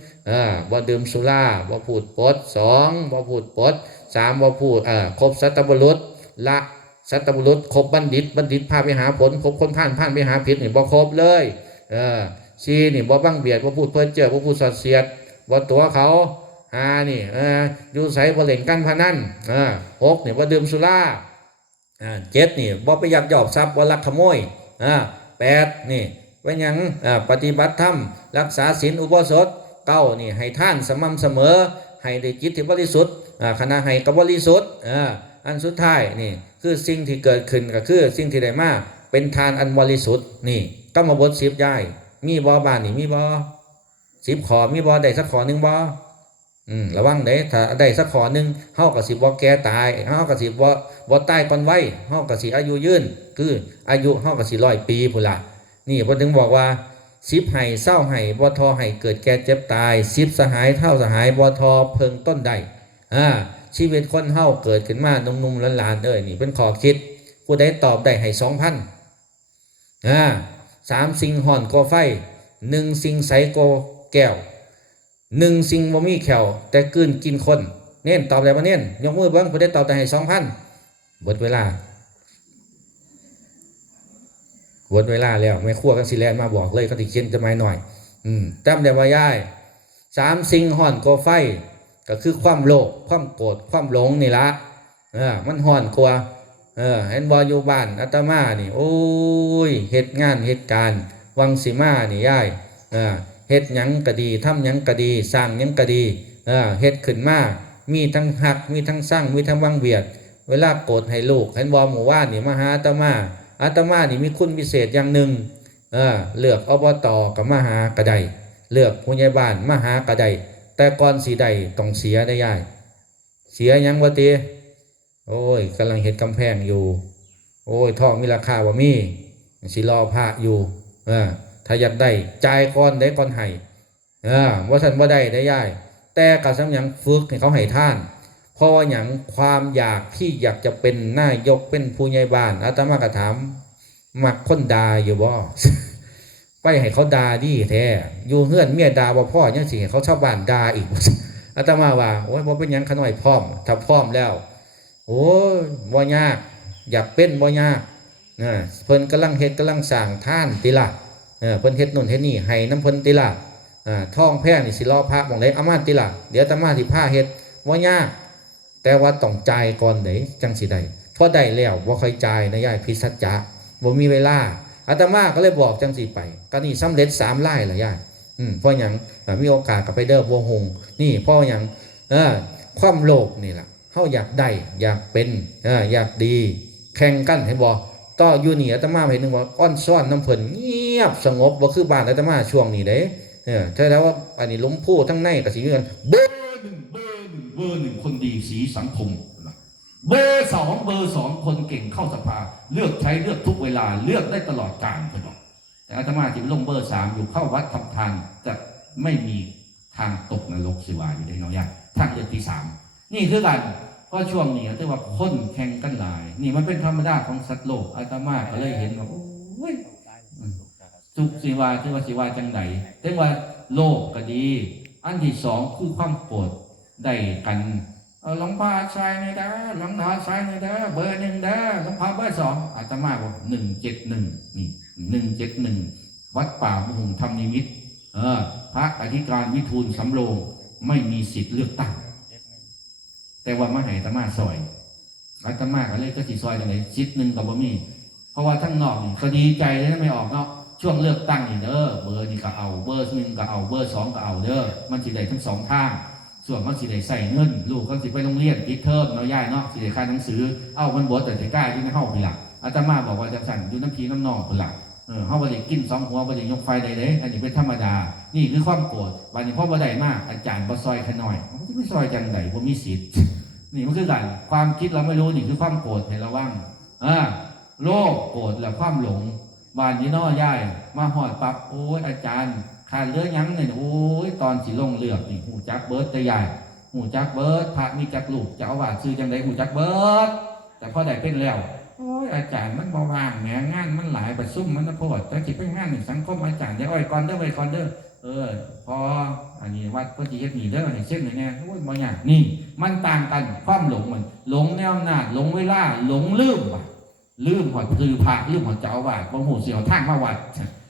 1บ่ดื่มสุราบ่พูดปด2บ่พูดปด3บ่พูดครบสัตบุรุษละสัตบุรุษครบบัณฑิตพาไปหาผลครบคนผ่านไปหาผิดนี่บ่ครบเลย4นี่บ่บังเบียดบ่พูดเพ้อเจ้อบ่พูดสัตย์เสียดบ่ตัวเขา5นี่อยู่ไสบ่เล่นการพนัน6นี่บ่ดื่มสุรา7นี่บ่ไปยักยอกทรัพย์บ่ลักขโมย8นี่ไว้หยังปฏิบัติธรรมรักษาศีลอุโบสถ9นี่ให้ทานสม่ำเสมอให้ได้จิตที่บริสุทธิ์ขณะให้ก็บริสุทธิ์อันสุดท้ายนี่คือสิ่งที่เกิดขึ้นก็คือสิ่งที่ได้มาเป็นทานอันบริสุทธิ์นี่กรรมบท10ย้ายมีบ่บ้านนี่มีบ่10ข้อมีบ่ได้สักข้อนึงบ่ระวังเด้ถ้าได้สักข้อนึงเฮาก็สิบ่แก่ตายเฮาก็สิบ่ตายก่อนวัยเฮาก็สิอายุยืนคืออายุเฮาก็สิ100 ปีพุ่นล่ะนี่เพิ่นถึงบอกว่า10ให้เศร้าให้บ่ทอให้เกิดแก่เจ็บตาย10สหายเท่าสหายบ่ทอเพิ่งต้นได้ชีวิตคนเฮาเกิดขึ้นมาหนุ่มๆหลานๆนี่เป็นข้อคิดผู้ใดตอบได้ให้ 2,000 3สิ่งห่อนก่อไฟ1สิ่งใสก่อแก้ว1สิ่งบ่มีแขวแต่กลืนกินคนเน้นตอบได้บ่เน้นยกมือเบิ่งผู้ใดตอบได้ให้ 2,000 หมดเวลาแล้วแม่ครัวกันสิแลนมาบอกเลยก็สิเขียนจะไม่หน่อยจำได้ว่ายาย3สิ่งห่อนก่อไฟก็คือความโลภความโกรธความหลงนี่ละมันห่อนกว่าเห็นบ่อยู่บ้านอาตมานี่โอ้ยเฮ็ดงานเฮ็ดการวังสิมานี่ยายเฮ็ดหยังก็ดีทำหยังก็ดีสร้างหยังก็ดีเฮ็ดขึ้นมามีทั้งหักมีทั้งสร้างมีทั้งวังเวียด เวลาโกรธให้ลูกเห็นบ่หมู่ว่านนี่มาหาอาตมานี่มีคุณพิเศษอย่างหนึ่งเลือกอบตกับมาหากระไดเลือกผู้ใหญ่บ้านมาหากระไดแต่ก่อนสีใดต้องเสียได้ย่ายเสียยังวะตีโอ้ยกำลังเห็ดกำแพงอยู่โอ้ยทองมีราคาบ่มีสิรอพระอยู่ถ้าอยากได้จ่ายก่อนได้ก่อนให้ว่าท่านว่าได้ย่ายแต่กับสำยังฝึกให้เขาให้ท่านเพราะว่าอย่างความอยากที่อยากจะเป็นนายกเป็นผู้ใหญ่บ้านอาตมากระถามมักคนด่าอยู่บ่ ไปให้เขาด่าดีแท้อยู่เฮือนเมียด่าบ่พ่อยังสิให้เขาชาวบ้านด่าอีก อาตมาว่าโอ้ยบ่เป็นหยังขน้อยพร้อมถ้าพร้อมแล้วโอ้ยบ่ยากอยากเป็นบ่ยากเพิ่นกำลังเฮ็ดกำลังสร้างท่านติละเพิ่นเฮ็ดโน่นเฮ็ดนี่ให้น้ำเพิ่นติละท่องแพร่นี่สิรอพระหม่องใดเอามาติละเดี๋ยวอาตมาสิพาเฮ็ดบ่ยากแต่ว่าต้องจ่ายก่อนเด้จังสิได้พอได้แล้วบ่ค่อยจ่ายนะยายพิสัจจะบ่มีเวลาอาตมาก็เลยบอกจังสิไปก็นี่สำเร็จ3รายล่ะยายเพราะหยังมีโอกาสกับไปเด้อวงหงนี่เพราะหยังความโลภนี่แหละเฮาอยากได้อยากเป็นอยากดีแข่งกันเห็นบ่ต่ออยู่นี่อาตมาเห็นนึงว่าอ้อนซ่อนน้ำเพิ่นเงียบสงบบ่คือบ้านอาตมาช่วงนี้เด้ใช่แล้วว่าอันนี้ล้มพูทั้งในก็สิมีกันเบอร์หนึ่งคนดีสีสังคมเบอร์สองคนเก่งเข้าสภาเลือกใช้เลือกทุกเวลาเลือกได้ตลอดกาลเพิ่นบอกแต่อาตมาที่ลงเบอร์3อยู่เข้าวัดทำทานจะไม่มีทางตกนรกสิวาอยู่ในน้อยอย่างทางเลือกที่3นี่คือกันเพราะช่วงนี้ที่ว่าคนแข่งกันหลายนี่มันเป็นธรรมดาของสัตว์โลกอาตมาก็เลยเห็นว่าโอ้ยทุกสิวาที่ว่าสิวาจังไหนแต่ว่าโลกก็ดีอันที่2คือความโกรธได้กันหลวงพ่อชายนี่ด้หลวงพ่อชายนี่ด้เบอร์1ด้หลวงพ่อเบอร์2อาตมาบอก171นี่171วัดป่าบุหงธรรมนิมิตพระอธิการวิทูลสำโรงไม่มีสิทธิ์เลือกตั้งแต่ว่ามาให้อาตมาซอยอาตมาก็เลยก็สิซอยกันเลยสิทธิ์1กับบ่มีเพราะว่าทั้งนอกนี่ก็ดีใจเลยไม่ออกเนาะช่วงเลือกตั้งนี่เด้อเบอร์นี่ก็เอาเบอร์1ก็เอาเบอร์2ก็เอาเด้อมันสิได้ทั้ง2ทางส่วนมันสิได้ใส่เงินลูกก็สิไปโรงเรียนปิดเทอมเนาะย่ายเนาะสิได้ค่าหนังสือเอามันบดแต่สิกล้าที่ในเฮาพี่ล่ะอาตมาบอกว่าจังซั่นอยู่น้ำพีน้ำนองพุ่นล่ะเฮาบ่ได้กิน2หัวบ่ได้ยกไฟใดเด้อันนี้เป็นธรรมดานี่คือความโกรธวันนี้พ่อบ่ได้มาอาจารย์บ่ซอยขน้อยมันสิไม่ซอยจังได๋บ่มีสิทธิ์นี่มันคือกันความคิดเราไม่รู้นี่คือความโกรธให้ระวังโลภโกรธและความหลงบ้านนี้น้อย่ายมาฮอดปั๊บโอ้ยอาจารย์ขาดเลือยังเนี่ยโอ้ยตอนสิลงเลือกนี่หูจักเบิร์ดจะใหญ่หูจักเบิร์ดพระมีจักลูกจะเอาว่าซื้อจังไดหูจักเบิร์ดแต่พอได้เป็นแล้วโอ้ยอาจารย์มันบ่ว่างแหมงานมันหลายประชุมมันนะพ่อแต่จิตเป็นงานหนึ่งสังคมอาจารย์เดี๋ยวอ้อยก่อนเด้อไว้ก่อนเด้อพออันนี้วัดพระจิตหนีเด้อเช่นอย่างเงี้ยโอ้ยบ่อยากนี่มันต่างกันความหลงมันหลงแนวหน้าหลงเวลาหลงลืมว่ะลืมหอดคือพระลืมหอดเจ้าว่าบ่หูเสียวทางมาวัด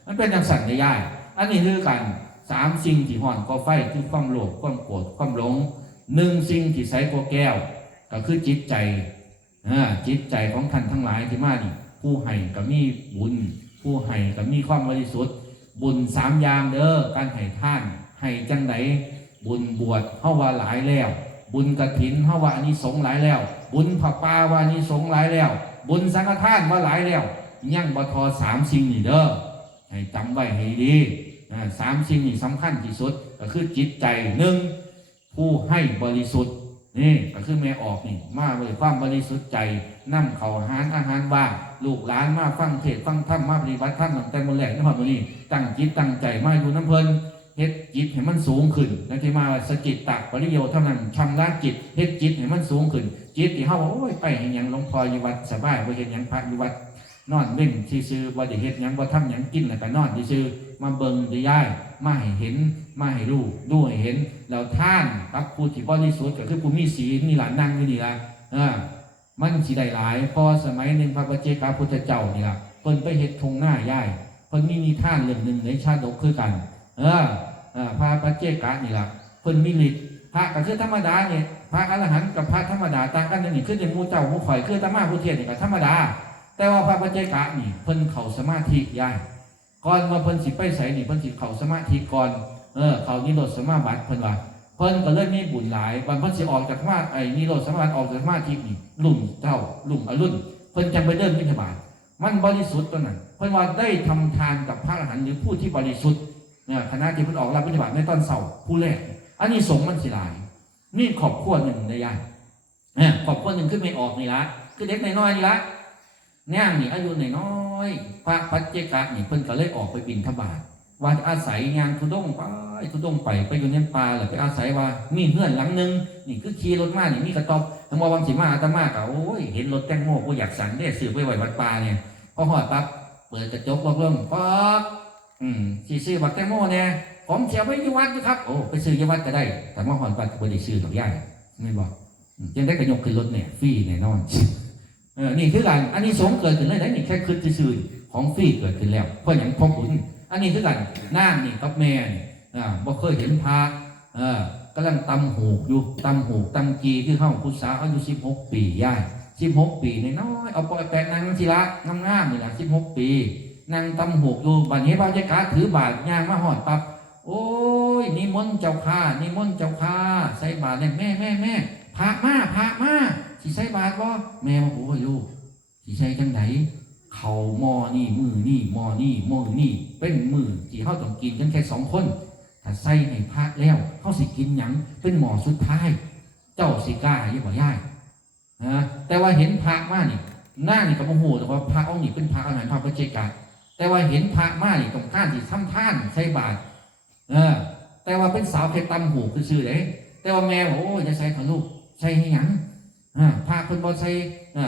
มันเป็นจังสั่นได้ยากอันนี้คือกัน3สิ่งที่ห่อนก็ไฟคือความโลภความโกรธความหลง1สิ่งที่ใส่ก็แก้วก็คือจิตใจจิตใจของท่านทั้งหลายที่มานี่ผู้ให้ก็มีบุญผู้ให้ก็มีความบริสุทธิ์บุญ3อย่างเด้อการให้ท่านให้จังไดบุญบวชเฮาว่าหลายแล้วบุญกฐินเฮาว่าอานิสงส์หลายแล้วบุญผ้าป่าว่าอานิสงส์หลายแล้วบุญสังฆทานว่าหลายแล้วยังบ่ทอ3สิ่งนี่เด้อให้จำไว้ให้ดี3สิ่งนี้สำคัญที่สุดก็คือจิตใจ1ผู้ให้บริสุทธิ์นี่ก็คือแม่ออกนี่มาด้วยความบริสุทธิ์ใจนำเข้าอาหารว่างลูกหลานมาฟังเทศน์ฟังธรรมมาปฏิบัติธรรมตั้งแต่มื้อแรกจนฮอดมื้อนี้ตั้งจิตตั้งใจมาอยู่น้ำเพิ่นเฮ็ดจิตให้มันสูงขึ้นนั่นที่มาสกิตตะปริโยเท่านั้นชำระจิตเฮ็ดจิตให้มันสูงขึ้นจิตที่เฮาโอ้ยไปเฮ็ดหยังหลวงพ่ออยู่วัดสบายบ่เฮ็ดหยังพระอยู่วัดนอนเว้นซื่อๆบ่ได้เฮ็ดหยังบ่ทำหยังกินแล้วก็นอนซื่อมาเบิ่งได้ย้ายมาให้เห็นมาให้รู้ดูให้เห็นแล้วท่านกับผู้ที่บริสุทธิ์ก็คือผู้มีศีลนี่ล่ะนั่งอยู่นี่ล่ะมันสิได้หลายพอสมัยหนึ่งพระปัจเจกพุทธเจ้านี่ล่ะเพิ่นไปเฮ็ดทงหน้าย้ายเพิ่นมีนิทานเรื่องนึงในชาดกคือกันพระปัจเจกนี่ล่ะเพิ่นมีฤทธิ์พระก็คือธรรมดาเนี่ยพระอรหันต์กับพระธรรมดาต่างกันนี่คือในหมู่เจ้าหมู่ข่อยคือธรรมะผู้เทศนี่ก็ธรรมดาแต่ว่าพระปัจเจกนี่เพิ่นเข้าสมาธิย้ายก่อนว่าเพิ่นสิไปไสนี่เพิ่นสิเข้าสมาธิก่อนเข้านิโรธสมาบัติเพิ่นว่า เพิ่นก็เลยมีบุญหลายวันเพิ่นสิออกจากว่าไอ้นิโรธสมาบัติออกจากสมาธินี่ลุ่มเท่าลุ่มอรุณเพิ่นจังไปเดินบิณฑบาตมันบริสุทธิ์ตัวนั้นเพิ่นว่าได้ทำทานกับพระอรหันต์หรือผู้ที่บริสุทธิ์เนี่ยคณะที่เพิ่นออกรับบิณฑบาตในตอนเช้าผู้แรกอันนี้สงฆ์มันสิหลายนี่ครอบครัวหนึ่งได้ยากครอบครัวหนึ่งขึ้นไม่ออกนี่ละคือเด็กน้อยนี่ละเนี่ยนี่อายุน้อยพระปัจเจกะนี่เพิ่นก็เลยออกไปบิณฑบาตว่าอาศัยงานทุดงไปอยู่ในป่าหรือไปอาศัยว่ามีเฮือนหลังนึงนี่คือขี่รถมานี่มีกระต๊อบทั้งว่าวังสีมาอาตมาก็โอ้ยเห็นรถแตงโมก็อยากสั่นได้ซื้อไปไว้วัดป่าเนี่ยพอหอดปั๊บเปิดกระจกลงปั๊บสิซื้อบัตรแตงโมเนี่ยผมเสียไปยี่วัดนะครับโอ้ไปซื้อยี่วัดก็ได้แต่มาหอดบัตรก็ได้ซื้อดอกย่ายไม่บอกยังได้กระยกขึ้นรถเนี่ยฟรีแน่นอนนี่คือการอันนี้สงเกิดขึ้นเลยนะนี่แค่ขึ้นซื้อของฟรีเกิดขึ้นแล้วเพราะอย่างพอบุญอันนี้คือการนั่งนี่กับแม่บ่เคยเห็นพระกำลังตำหูกอยู่ตำหูกตำกีคือเข้าพุทธาอายุ16 ปีย่าย16 ปีน้อยเอาปล่อยแปะนางศิละงามๆนี่แหละ16 ปีนางตำหูกอยู่บัดนี้พระเจ้าถือบาตรย่างมาหอดปั๊บโอ้ยนิมนต์เจ้าข้านิมนต์เจ้าข้าใส่บาตรเนี่ยแม่พระมาสิใส่บาตรบ่แม่มาโอ้ยลูกสิใส่จังไหนเข่าหม้อนี่มือนี่หม้อนี่มือนี่เป็นมือที่เขาต้องกินกันแค่2 คนถ้าใส่ให้พระแล้วเขาสิกินหยังเป็นหมอสุดท้ายเจ้าสิกล้ายิ่งบ่ย่ายแต่ว่าเห็นพระมานี่หน้านี่ก็โมโหแต่ว่าพระองค์นี่เป็นพระอรหันต์พระปัจเจกะแต่ว่าเห็นพระมานี่ต้องการที่ทำท่านใส่บาตรแต่ว่าเป็นสาวแค่ตำหูคือซื่อเลยแต่ว่าแม่บอกโอ้ยจะใส่ขลูกใส่ให้หยังพระคนบ่ใส่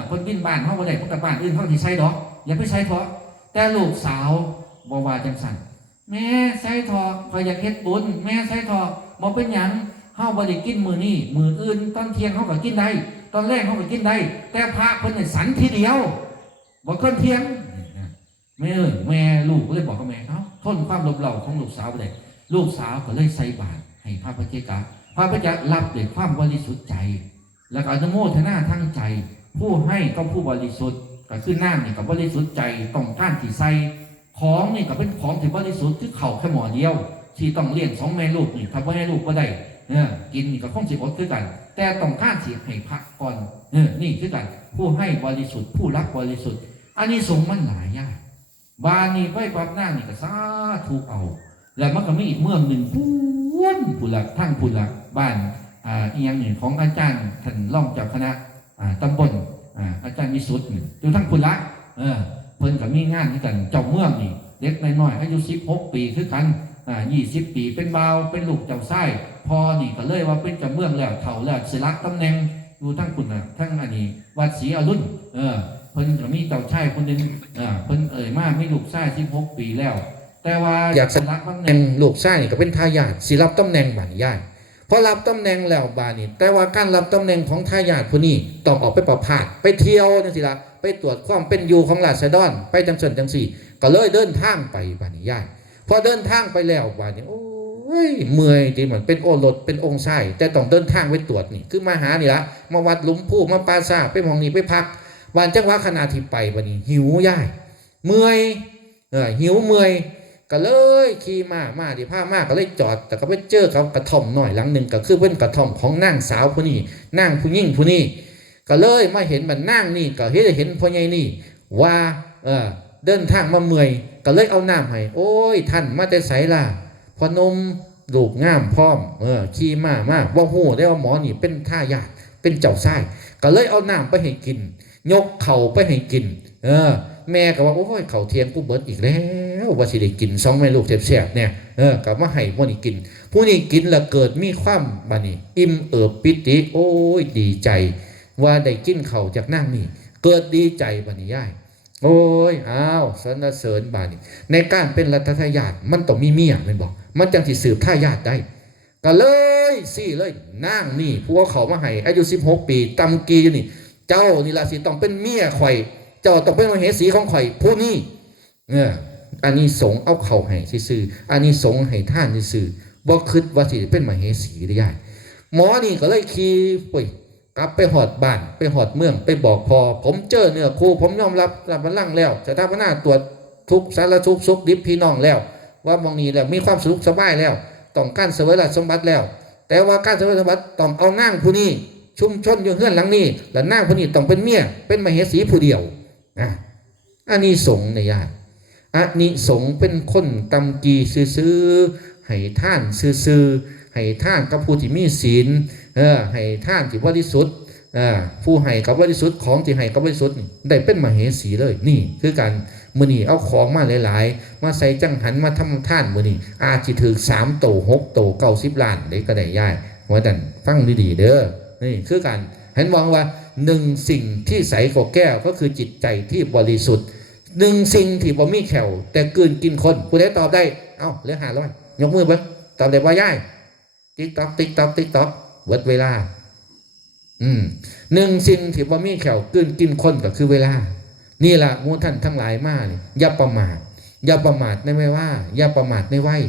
คนบินบ้านเขาบ่ได้คนกับบ้านอื่นเขาที่ใส่ดอกอย่าไปใส่เถอะแต่ลูกสาวบ่ว่าจังสั่นแม่ใส่ทอคอยอยากเฮ็ดบุญแม่ใส่ทอบ่เป็นหยังเฮาบ่ได้กินมื้อนี้มื้ออื่นตอนเที่ยงเฮาก็กินได้ตอนแรกเฮาก็กินได้แต่พระเพิ่นน่ะสันทีเดียวบ่เกินเที่ยงแม่ลูกก็เลยบอกกับแม่ทนความลบเหล่าของลูกสาวบ่ได้ลูกสาวก็เลยใส่บาตรให้พระปัจเจกะพระปัจเจกะรับด้วยความบริสุทธิ์ใจแล้วก็อนุโมทนาทั้งใจผู้ให้ก็ผู้บริสุทธิ์ก็คือน้ำนี่ก็บริสุทธิ์ใจต้องการที่ใส่ของนี่ก็เป็นของที่บริสุทธิ์ที่เข่าแค่หมอเดียวที่ต้องเลี้ยง2 แม่ลูกนี่ถ้าไม่ให้ลูกก็ได้กินนี่ก็คงสิอดคือกันแต่ต้องการสิให้พักก่อนนี่คือกันผู้ให้บริสุทธิ์ผู้รักบริสุทธิ์อันนี้สงมันหลายอย่างบานนี่ไปปั๊บหน้านี่ก็สาธุเอาแล้วมันก็มีอีกเมืองหนึ่งผู้หลักทั้งผู้หลักบ้านอีกอย่างหนึ่งของอาจารย์ท่านร่องจากคณะตำบลอาจารย์วิสุทธิ์อยู่ทั้งผู้หลักเพิ่นกับมีงานที่กันเจ้าเมืองนี่เด็กน้อยอายุ16 ปีคือกัน20 ปีเป็นบ่าวเป็นลูกเจ้าไส้พอนี่ก็เลยว่าเป็นเจ้าเมืองแล้วเฒ่าแล้วสิรักตำแหน่งอยู่ทั้งคุณทั้งอันนี้วัดศรีอรุณเพิ่นก็มีเจ้าชายคนนึงเพิ่นมาไม่ลูกไส้16 ปีแล้วแต่ว่าอยากสลักตำแหน่งลูกไส้นี่ก็เป็นทายาทสิรับตำแหน่งบัดนี้ย่ายพอรับตำแหน่งแล้วบาดนี้แต่ว่าการรับตำแหน่งของทายาทผู้นี้ต้องออกไปประพาสไปเที่ยวจังซี่ล่ะไปตรวจความเป็นอยู่ของราษฎรไปจังซั่นจังซี่ก็เลยเดินทางไปบาดนี้ย่ายพอเดินทางไปแล้วบาดนี้โอ้ยเมื่อยที่มันเป็นโอรสเป็นองค์ชายแต่ต้องเดินทางไปตรวจนี่คือมาหานี่ละมาวัดหลุมพู่มาปราสาทไปมองนี่ไปพักวันจังหวะขณะที่ไปบาดนี้หิวย่ายเมื่อยหิวเมื่อยก็เลยขี่มาดิผ้ามาก็เลยจอดแต่ก็ไปเจอเขากระท่อมหน่อยหลังหนึ่งก็คือเป็นกระท่อมของนางสาวผู้นี้นางผู้หญิงผู้นี้ก็เลยมาเห็นมันนางนี่ก็เห็นพ่อใหญ่นี่ว่าเดินทางมาเมื่อยก็เลยเอาน้ำให้โอ้ยท่านมาแต่ไสล่ะพอนมลูกงามพร้อมขี่มาว่าหูได้ว่าหมอนี่เป็นทายาทเป็นเจ้าชายก็เลยเอาน้ำไปให้กินยกเข่าไปให้กินแม่ก็ว่าโอ้ยเข่าเทียมกูเบิดอีกแล้วว่าสิได้กิน2 แม่ลูกแซ่บๆเนี่ยก็มาให้พวกนี้กินผู้นี้กินแล้วเกิดมีความบัดนี้อิ่มเอิบปิติโอ้ยดีใจว่าได้กินเข่าจากนางนี่เกิดดีใจบัดนี้ย่ายโอ้ยอ้าวสรรเสริญบัดนี้ในการเป็นรัฐทายาทมันต้องมีเมียแม่นบ่มันจังสิสืบทายาทได้ก็เลยเลยนางนี่ผู้เขามาให้อายุ16 ปีตำกีอยู่นี่เจ้านี่ล่ะสิต้องเป็นเมียข่อยเจ้าต้องเป็นมเหสีของข่อยผู้นี้อันนี้สงเอาเข่าให้ซื่ออันนี้สงให้ท่านซื่อบ่คิดว่าสิเป็นมเหสีได้ยากหมอนี่ก็เลยขี่กลับไปหอดบ้านไปหอดเมืองไปบอกพอผมเจอเนื้อคู่ผมยอมรับบัลลังก์แล้วสถาปนาตรวจทุกสารทุกสุขดิบพี่น้องแล้วว่ามองนี้แล้วมีความสุขสบายแล้วต้องการเสวยราชสมบัติแล้ว แต่ว่าการสมบัติต้องเอานางผู้นี้ชุมชนอยู่เฮือนหลังนี้แล้วนางผู้นี้ต้องเป็นเมียเป็นมเหสีผู้เดียวอานิสงส์ในญาติอานิสงส์เป็นคนตำกีซื่อให้ท่านซื่อให้ท่านกับผู้ที่มีศีลให้ท่านที่บริสุทธิ์ผู้ให้กับบริสุทธิ์ของที่ให้กับบริสุทธิ์ได้เป็นมเหสีเลยนี่คือการมือนี่เอาของมาหลายๆมาใส่จังหันมาทำท่านมือนี่อาจจะถือ3 โต 6 โต 90 ล้านได้ก็ได้ย่ายว่าแต่ฟังดีๆเด้อนี่คือการเห็นมองว่า1 สิ่งที่ใสกว่าแก้วก็คือจิตใจที่บริสุทธิ์1 สิ่งที่บ่มีแขวแต่กลืนกินคนผู้ใดตอบได้เอ้าเหลือ500ยกมือเบิ้งตอบได้ว่าย่ายติ๊กต๊อกติ๊กต๊อกติ๊กต๊อกเวิร์ดเวลา1 สิ่งที่บ่มีแขวกลืนกินคนก็คือเวลานี่แหละมูท่านทั้งหลายมาเนี่ยอย่าประมาทอย่าประมาทในไม่ว่าอย่าประมาทในวัย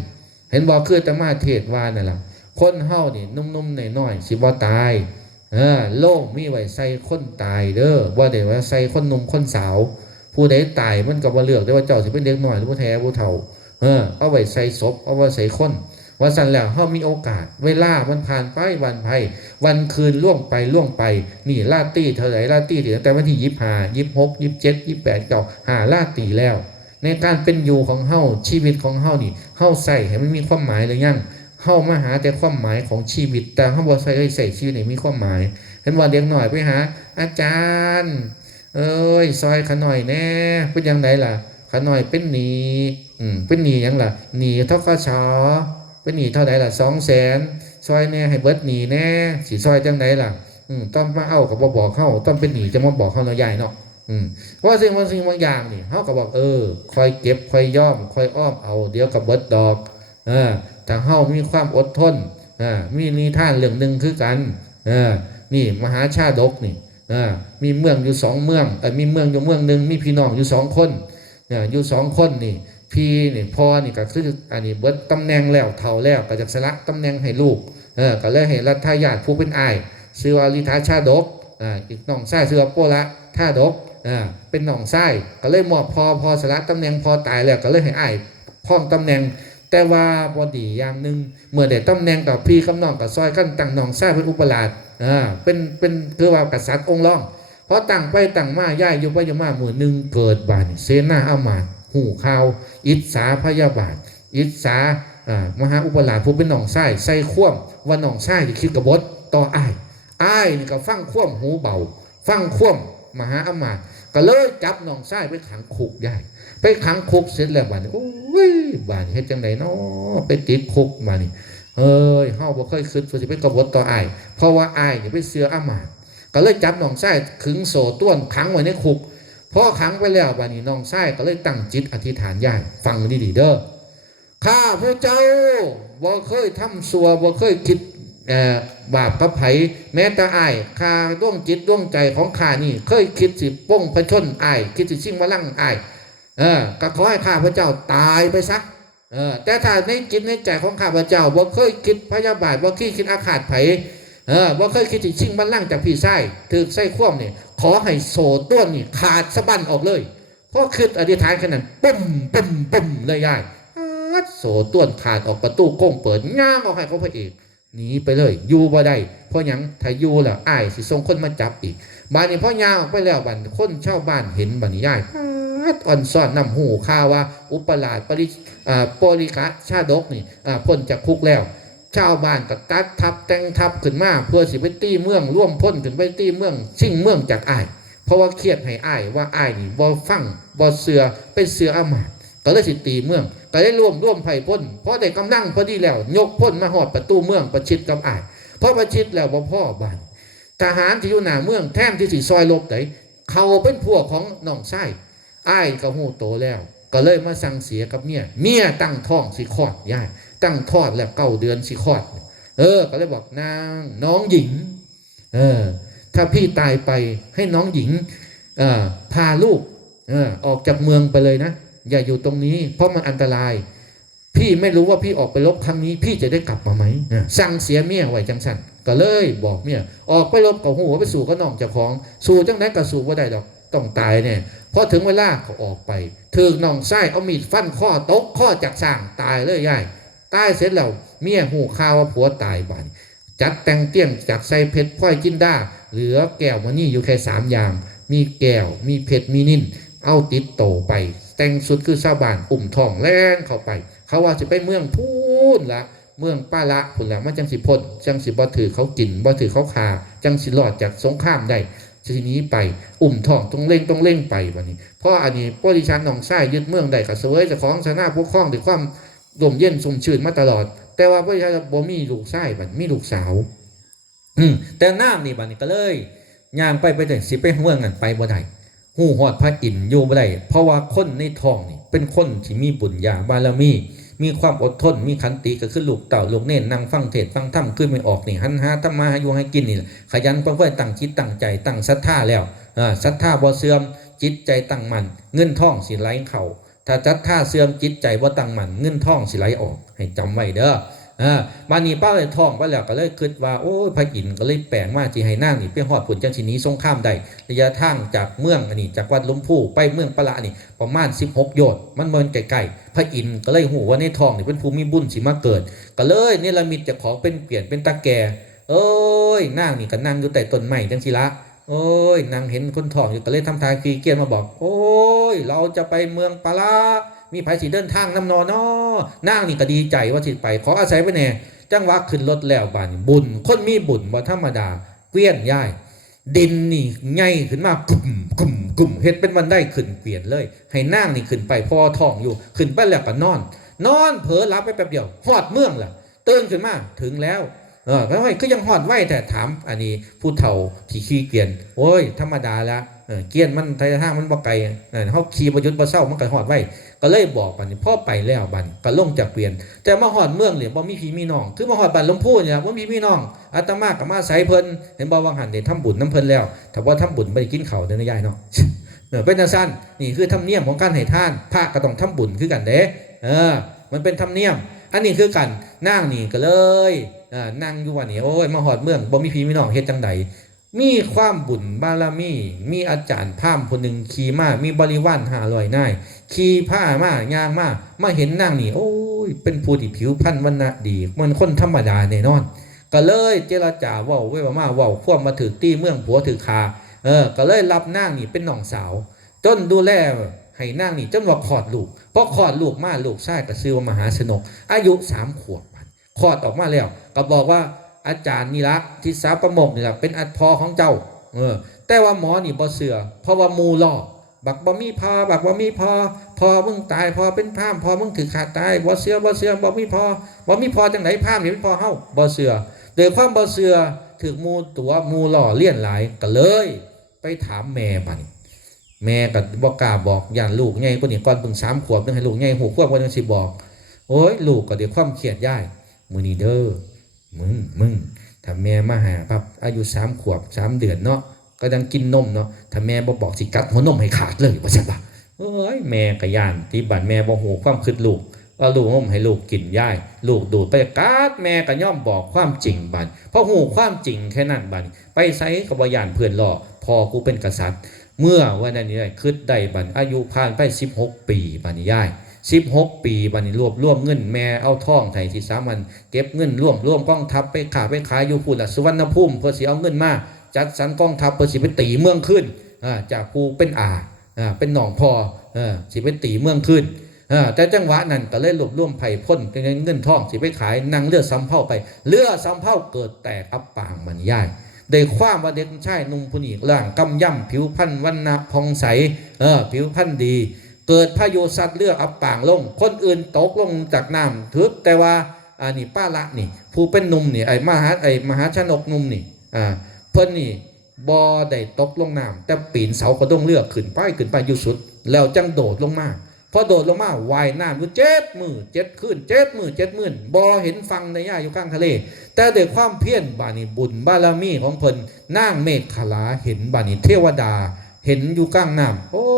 เห็นบอกคือแต่มาเทศว่านั่นแหละคนเฮานี่นุ่มๆน้อยๆสิบ่ตายโลกมีไว้ใส่คนตายเด้อว่าเดี๋ยวว่าใส่คนหนุ่มคนสาวผู้ใดตายมันก็บ่เลือกได้ว่าเจ้าสิเป็นเด็กน้อยหรือผู้แท้ผู้เฒ่าเอาไว้ใส่ศพเอาไว้ใส่คนว่าสั่นแล้วเฮามีโอกาสเวลามันผ่านไปวันคืนล่วงไปนี่ลาตรีเท่าไหร่ลาตรีถึงแต่วันที่25 26 27 28 5ลาตรีแล้วในการเป็นอยู่ของเฮาชีวิตของเฮานี่เฮาใส่ให้มันมีความหมายหรือยังเฮามาหาแต่ความหมายของชีวิตแต่เฮาบ่ใส่ชีวิตให้มีความหมายเห็นว่าเด็กหน่อยไปหาอาจารย์ซอยขะหน่อยแน่เป็นยังไงล่ะขะหน่อยเป็นหนี้เป็นหนี้ยังล่ะหนี้ทกส.เป็นหนี้เท่าไหร่ล่ะ200,000ซอยแน่ให้เบิดหนี้แน่สิซอยจังไดล่ะต้องมาเอาก็บ่บอกเฮาต้องเป็นหนี้จะมาบอกเฮาเนาะยายเนาะเพราะสิ่งบางอย่างนี่เฮาก็บอกคอยเก็บคอยย่อมคอยอ้อมเอาเดี๋ยวก็เบิดดอกถ้าเฮามีความอดทนมีนิทานเรื่องนึงคือกันนี่มหาชาดกนี่มีเมืองอยู่2 เมืองมีเมืองอยู่เมืองนึงมีพี่น้องอยู่2 คนอยู่2 คนนี่พี่นี่พ่อนี่ก็คืออันนี้เบิดตำแหน่งแล้วเฒ่าแล้วก็จะสละตำแหน่งให้ลูกก็เลยให้รัฐทายาทผู้เป็นอ้ายชื่อว่าลิทาชาดกอีกน้องชายชื่อว่าโปละท่าดกเป็นน้องชายก็เลยมอบพอสละตำแหน่งพอตายแล้วก็เลยให้อ้ายพ้องตำแหน่งแต่ว่าบ่ดีอย่างนึงเมื่อได้ตำแหน่งกับพี่กับน้องกับซอยกันตั้งน้องชายเป็นอุปราชเป็นคือว่ากษัตริย์องค์รองพอตั้งไปตั้งมาย้ายอยู่ไปอยู่มามื้อนึงเกิดบาดเสนาอามาตย์หูข่าวอิจฉาพยาบาทอิจฉามหาอุปราชผู้เป็นน้องชายใส่ข่วมว่าน้องชายที่คิดกบฏต่ออ้ายนี่ก็ฟังข่วมหูเบาฟังข่วมมหาอมาตย์ก็เลยจับน้องชายไปขังคุกใหญ่ไปขังคุกเสร็จแล้วบาดนี้โอ้ยบาดนี้เฮ็ดจังไดเนาะไปติดคุกมานี่เฮาบ่เคยคิดว่าสิเป็นกบฏต่ออ้ายเพราะว่าอ้ายนี่ไปเสืออามาตย์ก็เลยจับน้องชายขึงโซ่ต้วนขังไว้ในคุกพอขังไปแล้วบาดนี้น้องชายก็เลยตั้งจิตอธิษฐานย่ายฟังดีๆเด้อข้าพระเจ้าบ่เคยทำชั่วบ่เคยคิดบาปกับไผแม้แต่อ้ายข้าดวงจิตดวงใจของข้านี่เคยคิดสิป้งพระชนอ้ายคิดสิชิงมาลั่งอ้ายก็ขอให้ข้าพระเจ้าตายไปซะแต่ถ้าในจิตในใจของข้าพระเจ้าบ่เคยคิดพยาบาทบ่เคยคิดอาฆาตไผบ่เคยคิดสิชิงมาลั่งจากพี่ชายถึกใส่ข่วมนี่ขอให้โซ่ต้นนี่ขาดสะบั้นออกเลยเพราะคิดอธิษฐานขนาดปุ้มเลยยายโซ่ต้นขาดออกประตูโค้งเปิดง้างออกให้เขาพระเอกหนีไปเลยอยู่บ่ได้เพราะยังถ้าอยู่แล้วอ้ายสิส่งคนมาจับอีกบ้านนี้พ่อยางออกไปแล้วบ้านคนเช่าบ้านเห็นบ้านนี้ยายอ่อนซ่อนนำหูข่าวว่าอุปราชโปลิกะชาดกนี่พ้นจากคุกแล้วชาวบ้านก็ตัดทับแต่งทับขึ้นมาเพื่อสิไปตีเมืองร่วมพ้นขึ้นไปตีเมืองชิงเมืองจากอ้ายเพราะว่าเครียดให้อ้ายว่าอ้ายนี่บ่ฟังบ่เสือเป็นเสืออามาตย์ก็เลยสิตีเมืองก็ได้ร่วมไผ่พ้นเพราะได้กำลังพอดีแล้วยกพ้นมาหอดประตูเมืองประชิดกับอ้ายเพราะประชิดแล้วบ่พ่อบ้านทหารที่อยู่หน้าเมืองแทนที่สิซอยลบไหนเขาเป็นพวกของน้องชายอ้ายก็หูโตแล้วก็เลยมาสั่งเสียกับเมียตั้งท้องสิคลอดย่ายตั้งทอดแล้ว9 เดือนสิคลอดก็เลยบอกน้องหญิงถ้าพี่ตายไปให้น้องหญิงพาลูกออกจากเมืองไปเลยนะอย่าอยู่ตรงนี้เพราะมันอันตรายพี่ไม่รู้ว่าพี่ออกไปรบครั้งนี้พี่จะได้กลับมาไหมสั่งเสียเมียไว้จังสันก็เลยบอกเมียออกไปรบกับหัวไปสู่ก็น้องเจ้าของสู่จังนั้นก็สู่ว่าได้ดอกต้องตายเนี่ยพอถึงเวลาเขาออกไปถึงน้องไส้เอามีดฟันข้อตกข้อจากสร้างตายเลยยายตายเสร็จแล้วเมียหูข่าวว่าผัวตายบ้าน จัดแต่งเตี้ยงจากใส่เพชรพลอยจินดาเหลือแก้วมานี่อยู่แค่3อย่างมีแก้วมีเพชรมีนิ่นเอาติดโตไปแต่งสุดคือชาวบ้านอุ่มทองแล่นเข้าไปเขาว่าจะไปเมืองพูนละเมืองป้าละผุนละมันจังสิพ้นจังสิบ่ถือเขากินบ่ถือเขาขาจังสิรอดจากสงครามได้ทีนี้ไปอุ่มทองต้องเร่งไปวันนี้เพราะอันนี้พวกดิฉันหนองไส้ยึดเมืองได้กับเสวยจะของชนะพวกข้องด้วยความร่มเย็นสมชื่นมาตลอดแต่ว่าพวกดิฉันบ่มีลูกไส้บัดมีลูกสาวแต่น้ำนี่บัดนี้ก็เลยย่างไปแต่สิไปเมืองกันไปบ่ได้หูหอดพระอินทร์อยู่บ่ได้เพราะว่าคนในท้องนี่เป็นคนที่มีบุญญาบารมีความอดทนมีขันติก็คือลูกเต่าลูกเน่นนั่งฟังเทศฟังธรรมขึ้นไม่ออกนี่หันหาธรรมะให้อยู่ให้กินนี่ขยันเพื่อตั้งจิตตั้งใจตั้งศรัทธาแล้วศรัทธาบ่เสื่อมจิตใจตั้งมั่นเงินทองสิไหลเข้าถ้าศรัทธาเสื่อมจิตใจบ่ตั้งมั่นเงินทองสิไหลออกให้จำไว้เด้อบ้านนี้ป้าเลยท้องไปแล้วก็เลยคิดว่าโอ้ยพระอินทร์ก็เลยแปลงมาที่ให้นางนี่ไปฮอดผลจังสิหนีสงครามได้ระยะทางจากเมืองอันนี้จากวัดลมพู่ไปเมืองปะละนี่ประมาณ16โยชน์มันเมินไกลๆพระอินทร์ก็เลยหูว่าในท้องนี่เป็นภูมิบุญสิมาเกิดก็เลยเนรมิตจากของเป็นเปลี่ยนเป็นตาแก่เอ้ยนางนี่ก็นั่งอยู่ใต้ต้นไม้จังสิละโอ้ยนางเห็นคนท้องอยู่ก็เลยทำทายคีเกียนมาบอกโอ้ยเราจะไปเมืองปะละมีไผสิเดินทางนำนอนางนี่ก็ดีใจว่าสิไปขออาศัยไปแน่จังหวะขึ้นรถแล้วบานบุญคนมีบุญบ่ธรรมดาเกวียนย้ายดินนี่ไงขึ้นมากลุ่มเฮ็ดเป็นวันได้ขึ้นเปลี่ยนเลยให้นางนี่ขึ้นไปพอท้องอยู่ขึ้นไปแล้วก็นอนเผลอหลับไปแป๊บเดียวฮอดเมืองล่ะตื่นขึ้นมาถึงแล้วแล้วก็ยังฮอดไว้แต่ถามอันนี้ผู้เฒ่าที่ขี่เกวียนโอ้ยธรรมดาละเกวียนมันทางมันบ่ไกลเฮาขี่บ่หยุดบ่เศร้ามันก็ฮอดไว้ก็เลยบอกบัดนี้พ่อไปแล้วบัดก็ลงจากเกวียนแต่มาฮอดเมืองเนี่ยบ่มีพี่มีน้องคือมาฮอดบ้านลมพูนเนี่ยบ่มีพี่น้องอาตมาก็มาไสเพิ่นเห็นบ่ว่าหันได้ทำบุญนำเพิ่นแล้วถ้าบ่ทำบุญบ่ได้กินข้าวเด้อยายเนาะเป็นจังซั่นนี่คือธรรมเนียมของการให้ทานพระก็ต้องทำบุญคือกันเด้มันเป็นธรรมเนียมอันนี้คือกันนางนี่ก็เลยนั่งอยู่ว่านี่โอ้ยมาฮอดเมืองบ่มีพี่มีน้องเฮ็ดจังไดมีความบุญบารมีอาจารย์พราหมณ์คนหนึ่งขี่ม้ามีบริวาร500นายขี่ผ้าม้ายางมาเห็นนางนี่โอ้ยเป็นผู้ที่ผิวพรรณวรรณะดีเหมือนคนธรรมดาแน่นอนก็เลยเจรจาเว้าเว้ยมาเว้าควบมาถือตี้เมืองผัวถือคาก็เลยรับนางนี่เป็นน้องสาวจนดูแลให้นางนี่จนว่าคลอดลูกพอคลอดลูกมาลูกชายก็ชื่อว่ามหาชนกอายุ3 ขวบคลอดออกมาแล้วก็บอกว่าอาจารย์นี่ละทิศาประมกนี่ละเป็นอัดพอของเจ้าแต่ว่าหมอนี่บ่เสือเพราะว่ามูล่อบักบ่มีพอบักบ่มีพอมึงตายพอเป็นพรามพอมึงถือขาดตายบ่เสือบ่มีพอจังไหนพรามนี่เป็นพอเฮาบ่เสือโดยความบ่เสือถึกมูตัวมูล่อเลี้ยนหลายก็เลยไปถามแม่บัดแม่ก็บ่กล้าบอกย่านลูกใหญ่กว่านี้ก่อนเพิ่ง3 ขวบนึงให้ลูกใหญ่6 ขวบกว่าจังสิบอกโอ้ยลูกก็ด้วยความเครียดย้ายมื้อนี้เด้อมึงถ้าแม่มาหาปั๊บอายุ3 ขวบ3 เดือนเนาะก็ยังกินนมเนาะถ้าแม่บ่บอกสิกัดหัวนมให้ขาดเลยว่าซั่นบ่เอ้ยแม่ก็ย่านที่บัดแม่บ่ฮู้ความคิดลูกว่าลูกนมให้ลูกกินย้ายลูกดูดไปกัดแม่ก็ย่อมบอกความจริงบัดเพราะฮู้ความจริงแค่นั้นบัดไปไสก็บ่ย่านเพื่อนล้อพ่อกูเป็นกษัตริย์เมื่อวันนั้นนี่คิดได้บัดอายุผ่านไป16 ปีบัดนี้ย้าย16 ปีบัดนี้รวบเงินแม่เอาทองไถที่3 วันเก็บเงินร่วมกองทัพไปขายอยู่พุ่นล่ะสุวรรณภูมิเพื่อสิเอาเงินมาจัดสรรกองทัพเพื่อสิไปตีเมืองขึ้นจากผู้เป็นเป็นน้องพ่อสิไปตีเมืองขึ้นแต่จังหวะนั้นก็เลยรวบไผ่พ่นเงินทองสิไปขายนั่งเรือสำเภาไปเรือสำเภาเกิดแตกอับปางมันย้ายได้ความว่าเด็กชายหนุ่มผู้นี้ร่างกำย่ำผิวพรรณวรรณะผ่องใสผิวพรรณดีเกิดพายุสัตว์เรืออับปางลงคนอื่นตกลงจากน้ำทึบแต่ว่านี่ป้าละนี่ผู้เป็นหนุ่มนี่มหาชนกหนุ่มนี่เพิ่นนี่บ่ได้ตกลงน้ำแต่ปีนเสากระด้งเรือขึ้นไปอยู่สุดแล้วจังโดดลงมาพอโดดลงมาว่ายน้ำอยู่7 มื้อ 7 คืน7 มื้อ 7 มื้อบ่เห็นฝั่งในย่าอยู่กลางทะเลแต่ด้วยความเพียรบานี่บุญบารมีของเพิ่นนางเมฆขลาเห็นบานี่เทวดาเห็นอยู่กลางน้ำโอ้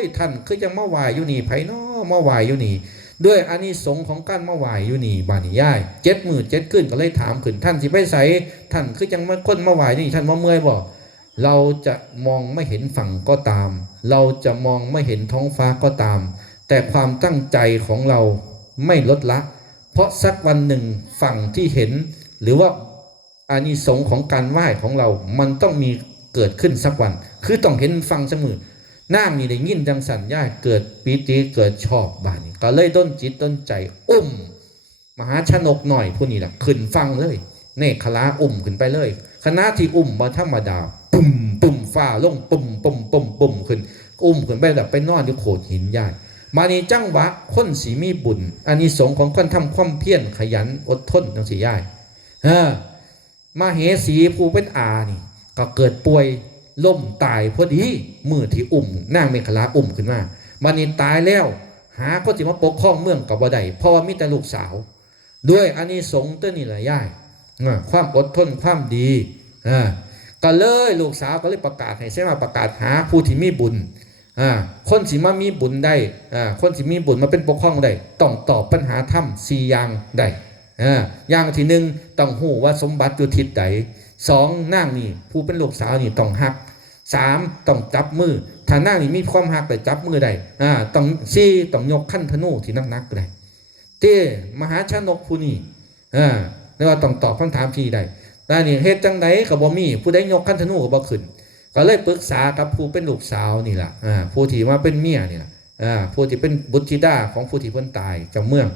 ยท่านคือยังมาไหวอยู่นี่ไผน้อมาไหวอยู่นี่ด้วยอานิสงส์ของการมาไหวอยู่นี่บานี่ย่าย7 มื้อ 7 คืนก็เลยถามขึ้นท่านสิไปไสท่านคือยังมาคนมาไหวนี่ท่านบ่เมื่อยบ่เราจะมองไม่เห็นฝั่งก็ตามเราจะมองไม่เห็นท้องฟ้าก็ตามแต่ความตั้งใจของเราไม่ลดละเพราะสักวันหนึ่งฝั่งที่เห็นหรือว่า อานิสงส์ของการไหว้ของเรามันต้องมีเกิดขึ้นสักวันคือต้องเห็นฟังเสมอน้ามีได้ยินจังสันย่าเกิดปีติเกิดชอบบานนี้ก็เลยต้นจิตต้นใจมหาชนกหน่อยผู้นี้แหละขึ้นฟังเลยเนคขลาขึ้นไปเลยคณะที่บ่ธรรมดาปุ่มฟ้าลงปุ่มขึ้นขึ้นไปแบบไปนอนอยู่โขดหินย่ายมานี่จังหวะคนสีมีบุญอานิสงส์ของคนทำความเพียรขยันอดทนจังสีย่ายมาเหสีผู้เป็นอานี่ก็เกิดป่วยล้มตายพอดีมือที่นางเมขลาขึ้นมามานี่ตายแล้วหาคนที่มาปกครองเมืองกับบ่ได้เพราะว่ามีแต่ลูกสาวด้วยอานิสงส์ตัวนี้แหละย่ายความอดทนความดีก็เลยลูกสาวก็เลยประกาศให้เสมาประกาศหาผู้ที่มีบุญคนที่มามีบุญได้คนที่มีบุญมาเป็นปกครองได้ต้องตอบปัญหาธรรม4อย่างได้อย่างที่หนึ่งต้องหูว่าสมบัติอยู่ทิศใด2นางนี่ผู้เป็นลูกสาวนี่ต้องหัก3ต้องจับมือถ้านางนี่มีความหักแต่จับมือได้ต้อง4ต้องยกขั้นธนูที่นักได้มหาชนกผู้นี้แล้วต้องตอบคำถามที่ใดแต่นี่เหตุจังไดกับบ่มีผู้ใดยกขั้นธนูกับบ่ขึ้นก็เลยปรึกษากับผู้เป็นลูกสาวนี่แหละผู้ที่มาเป็นเมียนี่แหละผู้ที่เป็นบุตรธิดาของผู้ที่เพิ่นตายเจ้าเมือง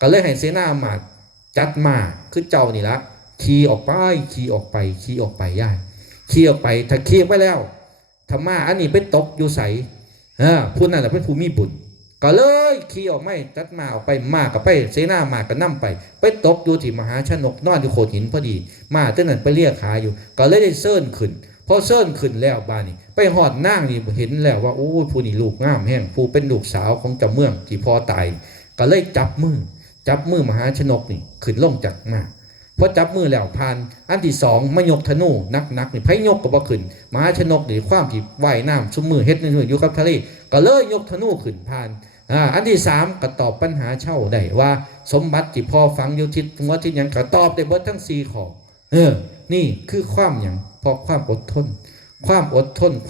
ก็เลยให้เสนาอมาตย์จัดมาคือเจ้านี่ละขี่ออกไปย่ายขี่ออกไปถ้าขี่ไปแล้วธรรมะอันนี้ไปตกอยู่ใสผู้นั้นแหละเป็นผู้มีบุญก็เลยขี่ออกไม่จัดมาออกไปมากับไปเสนามาก็นั่มไปตกอยู่ที่มหาชนกนอนอยู่โขดหินพอดีมาเท่านั้นไปเรียกขาอยู่ก็เลยได้เซิ่นขึ้นพอเซิ่นขึ้นแล้วบ้านนี้ไปหอดนางนี่เห็นแล้วว่าโอ้ผู้นี่ลูกงามแห้งผู้เป็นลูกสาวของเจ้าเมืองที่พ่อตายก็เลยจับมือมหาชนกนี่ขึ้นลงจากมาพอจับมือแล้วผ่านอันที่2มายกธนูนักนี่ไผยกก็บ่ขึ้นมหาชนกนี่ความที่ว่ายน้ำซุมมือเฮ็ดนี่อยู่กับทะเลก็เลยยกธนูขึ้นผ่านอันที่3ก็ตอบปัญหาเช่าได้ว่าสมบัติที่พ่อฝังอยู่ทิศหัวทิศหยังก็ตอบได้หมดทั้ง4ข้อนี่คือความหยังพอความอดทนคว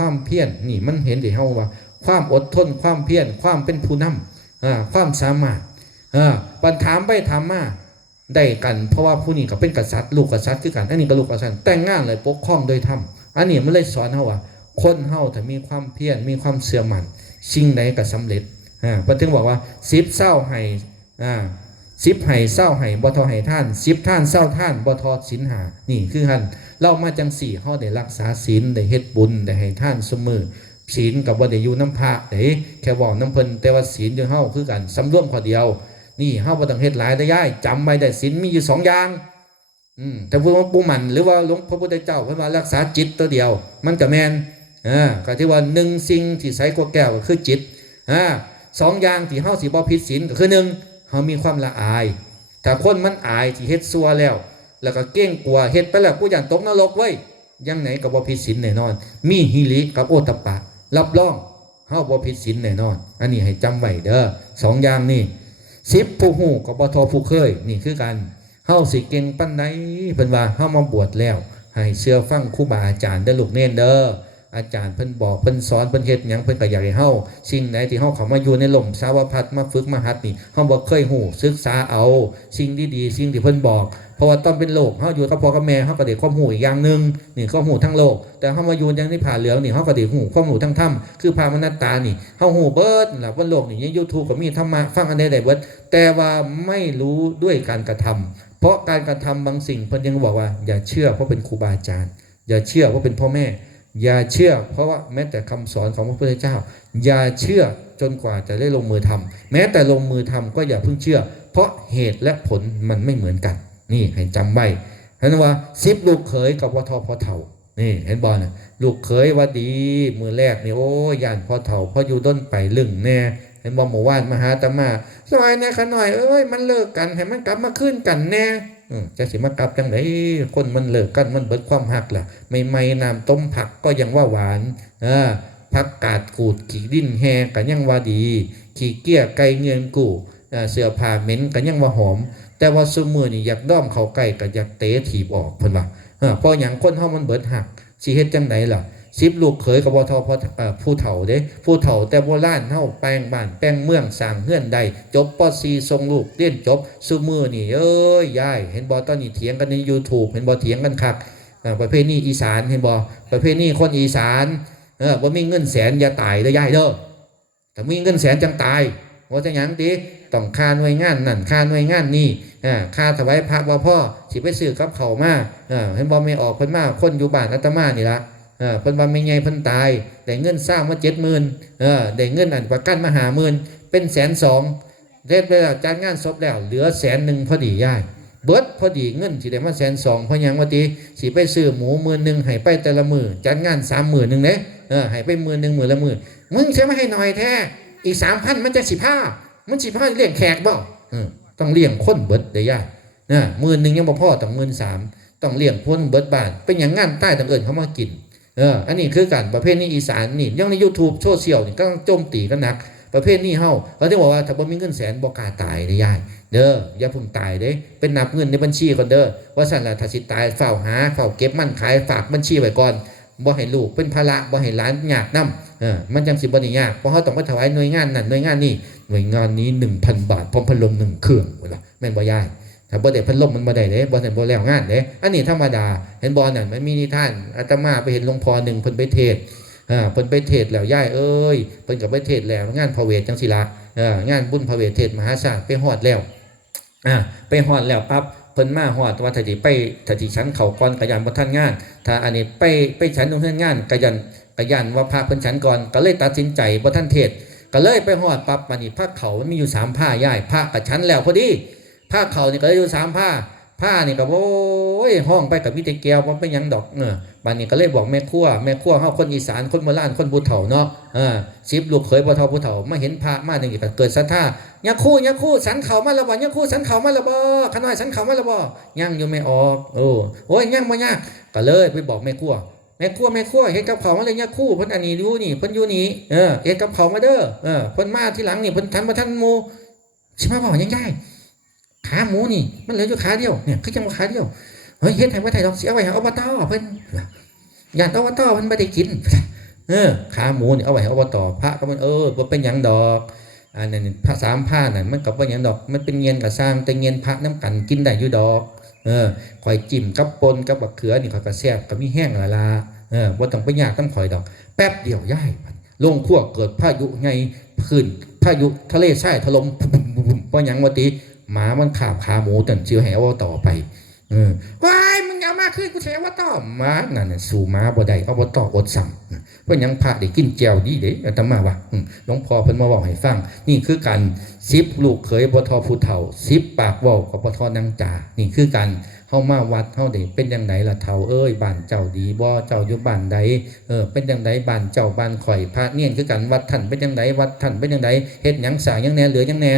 ามเพียรนี่มันเห็นได้เฮาว่าความอดทนความเพียรความเป็นผู้นำความสามารถปัญถามไปถามมาได้กันเพราะว่าผู้นี้ก็เป็นกษัตริย์ลูกกษัตริย์คือกันอันนี้ก็ลูกกษัตริย์แต่งงานเลยปกครองโดยธรรมอันนี้มันเลยสอนเฮาว่าคนเฮาถ้ามีความเพียรมีความเชื่อมั่นสิ่งใดก็สำเร็จพระถึงบอกว่า10เศร้าให้10ให้เศร้าให้บ่ทอให้ท่าน10ท่านเศร้าท่านบ่ทอศีลหานี่คือหั่นเรามาจังสี่เฮาได้รักษาศีลได้เฮ็ดบุญได้ให้ท่านเสมอศีลกับบ่ได้อยู่น้ำพระเด้แค่บอกน้ำเพิ่นแต่ว่าศีลอยู่เฮาคือกันสำรวมข้อเดียวนี่เฮาบ่ต้องเฮ็ดหลายได้ย่ายจำไว้ได้ศีลมีอยู่2อย่างแต่พวกปู่มันหรือว่าหลวงพระพุทธเจ้าเพิ่นว่ารักษาจิตตัวเดียวมันก็แม่นก็ที่ว่า1สิ่งที่ใสกว่าแก้วก็คือจิต2อย่างที่เฮาสิบ่ผิดศีลก็คือ1เฮามีความละอายถ้าคนมันอายที่เฮ็ดซัวแล้วก็เก้งกลัวเฮ็ดไปแล้วกูย่านตกนรกเว้ยยังไหนก็บ่ผิดศีลแน่นอนมีหิริกับโอตตัปปะรับรองเฮาบ่ผิดศีลแน่นอนอันนี้ให้จำไว้เด้อ2อย่างนี่10ผู้ฮู้ก็บ่ทอผู้เคยนี่คือกันเฮาสิเก่งปานใดเพิ่นว่าเฮามาบวชแล้วให้เชื่อฟังครูบาอาจารย์เด้อลูกเน้นเด้ออาจารย์เพิ่นบอกเพิ่นสอนเพิ่นเฮ็ดหยังเพิ่นก็อยากให้เฮาสิ่งไหนที่เฮาเข้ามาอยู่ในหล่มสาวพัดมาฝึกมาหัดนี่เฮาบ่เคยฮู้ศึกษาเอาสิ่งดีๆสิ่งที่เพิ่นบอกเพราะว่าตอนเป็นโลกเฮาอยู่กับพ่อกับแม่เฮาก็ได้ความรู้อีกอย่างนึงนี่ความรู้ทั้งโลกแต่เฮามาอยู่อย่างในผ้าเหลืองนี่เฮาก็ได้รู้ความรู้ทั้งธรรมคือพระมนัตตานี่เฮารู้เบิดล่ะว่าโลกนี่ใน YouTube ก็มีธรรมะฟังอันใดได้เบิดแต่ว่าไม่รู้ด้วยการกระทำเพราะการกระทำบางสิ่งเพิ่นยังบอกว่าอย่าเชื่อเพราะเป็นครูบาอาจารย์อย่าเชื่อเพราะเป็นพ่อแม่อย่าเชื่อเพราะว่าแม้แต่คำสอนของพระพุทธเจ้าอย่าเชื่อจนกว่าจะได้ลงมือทำแม้แต่ลงมือทำก็อย่าเพิ่งเชื่อเพราะเหตุและผลมันไม่เหมือนกันนี่ให้จำไว้เห็นว่า10ลูกเขยกับวทพอเถ่านี่เห็นบอลนะลูกเขยว่าดีมือแรกนี่โอ้ย่านพอเถ่าพออยู่ด้นไปลึงแน่เห็นบอลหมู่ว่านมหาตมาสมัยนี้ขน่อยมันเลิกกันให้มันกลับมาขึ้นกันแน่จะสิมากลับจังไหนคนมันเลิกกันมันเบิดความหักล่ะไม่น้ำต้มผักก็ยังว่าหวานผักกาดขูดขี้ดิ้นแหกันยังว่าดีขี้เกี้ยไก่เงียนกูเสื้อผ้าเหม็นกันยังว่าหอมแต่ว่าซุมื้อนี่อยากด้อมเขาไก่ก็อยากเตะถีบออกเพิ่นว่าเพราะหยังคนเฮามันเบิดหักสิเฮ็ดจังไดล่ะ 10ลูกเขยกับบ่ทอผู้เฒ่าเด้ผู้เฒ่าแต่โบราณเฮาแปลงบ้านแปลงเมืองสร้างเฮือนใดจบป .4 ส่งลูกเรียนจบซุมื้อนี่เอ้ยยายเห็นบ่ตอนนี้เถียงกันใน YouTube เห็นบ่เถียงกันคักประเภทนี้อีสานเห็นบ่ประเภทนี้คนอีสานบ่มีเงินแสนอย่าตายเด้อยายเด้อถ้ามีเงินแสนจังตายว่าจังหยังติต้องค่าหน่วยงานนั่นค่าหน่วยงานนี่ค่าถวายพระบ่พอสิไปซื้อกับข้าวมาเห็นบ่ไม่ออกเพิ่นมาคนอยู่บ้านอาตมานี่ล่ะเพิ่นว่าไม่ไงเพิ่นตายได้เงินสร้างมา70,000ได้เงินอันประกันมา50,000เป็น120,000เรียบร้อยจัดงานศพแล้วเหลือ100,000พอดียายเบิดพอดีเงินสิได้มา120,000เพราะหยังว่าติสิไปซื้อหมู10,000ให้ไปแต่ละมื้อจัดงาน30,000นึงเด้ให้ไป10,000มื้อละมื้อมึงใช้มาให้หน่อยแท้อีก 3,000มันจะ15มัน15เลี้ยงแขกบ่ต้องเลี้ยงคนเบิดได้ยาย10,000ยังบ่พอต้อง13,000ต้องเลี้ยงคนเบิดบ้านเป็นหยังงานใต้ต้องเอิ้นเขามากินอันนี้คือการประเภทนี้อีสานนี่ยังใน YouTube โซเชียลนี่ก็โจมตีกันหนักประเภทนี้เฮาเขาจะบอกว่าถ้าบ่มีเงินแสนบ่กล้าตายได้ยายเด้ออย่าเพิ่งตายเด้เป็นนับเงินในบัญชีก่อนเด้อว่าซั่นล่ะถ้าสิตายเฝ้าหาเฝ้าเก็บมันขายฝากบัญชีไว้ก่อนบ่ให้ลูกเป็นภาระบ่ให้หลานยากนำมันจังสิบ่ได้ยากเพราะเฮาต้องไปถวายหน่วยงานนั่นหน่วยงานนี้หน่วยงานนี้ 1,000 บาทพร้อมพัดลม1เครื่องว่าล่ะแม่นบ่ยายถ้าบ่ได้พัดลมมันบ่ได้เด้บ่ได้บ่แล้วงานเด้อันนี้ธรรมดาเห็นบ่นั่นมันมีนิทานอาตมาไปเห็นหลวงพ่อนึงเพิ่นไปเทศน์เพิ่นไปเทศน์แล้วยายเอ้ยเพิ่นก็ไปเทศน์แล้วงานพระเวทจังซี่ล่ะงานบุญพระเวทเทศน์มหาชาติไปฮอดแล้วไปฮอดแล้วปั๊บเพิ่นมาฮอดว่าถ้าสิฉันเข้าก่อนก็ย่านบ่ทันงานถ้าอันนี้ไปฉันตรงเฮือนงานก็ย่านว่าพระเพิ่นฉันก่อนก็เลยตัดสินใจบ่ทันเทศน์ก็เลยไปฮอดปั๊บบัดนี้ผ้าเขามันมีอยู่3ผ้ายายพระก็ฉันแล้วพอดีผ้าเขานี่ก็เลยอยู่3ผ้านี่ก็โอ้ยห้องไปกับมีแต่แก้วบ่เป็นหยังดอกบัดนี้ก็เลยบอกแม่ครัวเฮาคนอีสานคนโบราณคนผู้เฒ่าเนาะ10ลูกเขยบ่เฒ่าผู้เฒ่ามาเห็นพระมาจังซี่ก็เกิดศรัทธายะคู่สันเข้ามาแล้วบ่ยะคู่สันเข้ามาแล้วบ่ขน้อยสันเข้ามาแล้วบ่ยังอยู่ไม่ออกโอ้ยยังบ่ยากก็เลยไปบอกแม่ครัวเฮ็ดกับเขามาเลยยะคู่เพิ่นอันนี้อยู่นี่เพิ่นอยู่นี่เฮ็ดกับเขามาเด้อเพิ่นมาทีหลังนี่เพิ่นทันบ่ทันหมู่สิมาบอกยังได้ขาหมูนี่มันเหลืออยู่ขาเดียวเนี่ยคือจังว่าขาเดียวเฮ้ยเฮ็ดให้บ่ได้ดอกสิเอาไว้ให้อบตเพิ่นญาติอบตเพิ่นบ่ได้กินขาหมูนี่เอาไว้ให้อบตพระก็มันบ่เป็นหยังดอกอันนั้นพระ3ผ้านั่นมันก็บ่หยังดอกมันเป็นเงียนก็สร้างแต่เงียนพระน้ำกันกินได้อยู่ดอกข่อยจิ้มกับปนกับบักเขือนี่ข่อยก็แซ่บก็มีแห้งละบ่ต้องไปยากนำข่อยดอกแป๊บเดียวย้ายลงคั่วเกิดพายุใหญ่ขึ้นพายุทะเลทรายถล่มบ่หยังว่าติหมามันขาบขาหมูตันเชื่อให้เอาต่อไปว้ายมึงเอามาขึ้นกูแฉว่าต่อมานั่นสู่ม้าบ่ได้เอาบ่ต่ออดสั่งเพราะยังพระได้กินแจวดีเด้อาตมาว่าหลวงพ่อเพิ่นมาบอกให้ฟังนี่คือการ10ลูกเขยบ่ทอผู้เฒ่า10ปากเว้ากับบ่ทอนางจานี่คือการเฮามาวัดเฮาได้เป็นจังไดล่ะเฒ่าเอ้ยบ้านเจ้าดีบ่เจ้าอยู่บ้านใดเป็นจังไดบ้านเจ้าบ้านข่อยพระเนียนคือกันวัดท่านเป็นจังไดวัดท่านเป็นจังไดเฮ็ดหยังสร้างหยังแหน่เหลือหยังแหน่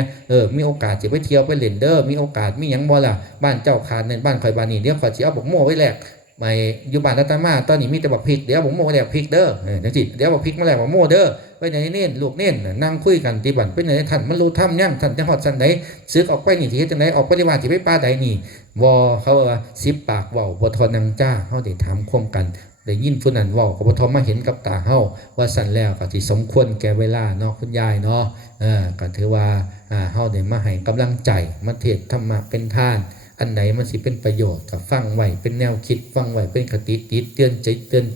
มีโอกาสสิไปเที่ยวไปเล่นเด้อมีโอกาสมีหยังบ่ล่ะบ้านเจ้าขาดนั่นบ้านข่อยบ้านนี้เดี๋ยวข่อยสิเอาบักโม่ไว้แลกไปอยู่บ้านอาตมาตอนนี้มีแต่บักพริกเดี๋ยวบักโม่แลกพริกเด้อจังซี่เดี๋ยวบักพริกมาแลกบักโม่เด้อไปไหนเน้นลูกเน้นนั่งคุยกันที่บ้านเป็นไหนท่านมันรู้ธรรมยังท่านจะฮอดซั่นใดซึกออกไปนี่สิเฮ็ดจังไดออกปฏิบัติสิไปป่าใดนี่เขาว่า10ปากเว้าบ่ทอนางจ้าเฮาได้ถามความกันได้ยินผู้นั้นเว้าก็บ่ทอมาเห็นกับตาเฮาว่าสั่นแล้วก็สิสมควรแก่เวลาเนาะคุณยายเนาะก็ถือว่าเฮาได้มาให้กำลังใจมาเทศธรรมะเป็นทานอันไหนมันสิเป็นประโยชน์ก็ฟังไว้เป็นแนวคิดฟังไว้เป็นคติติเตือน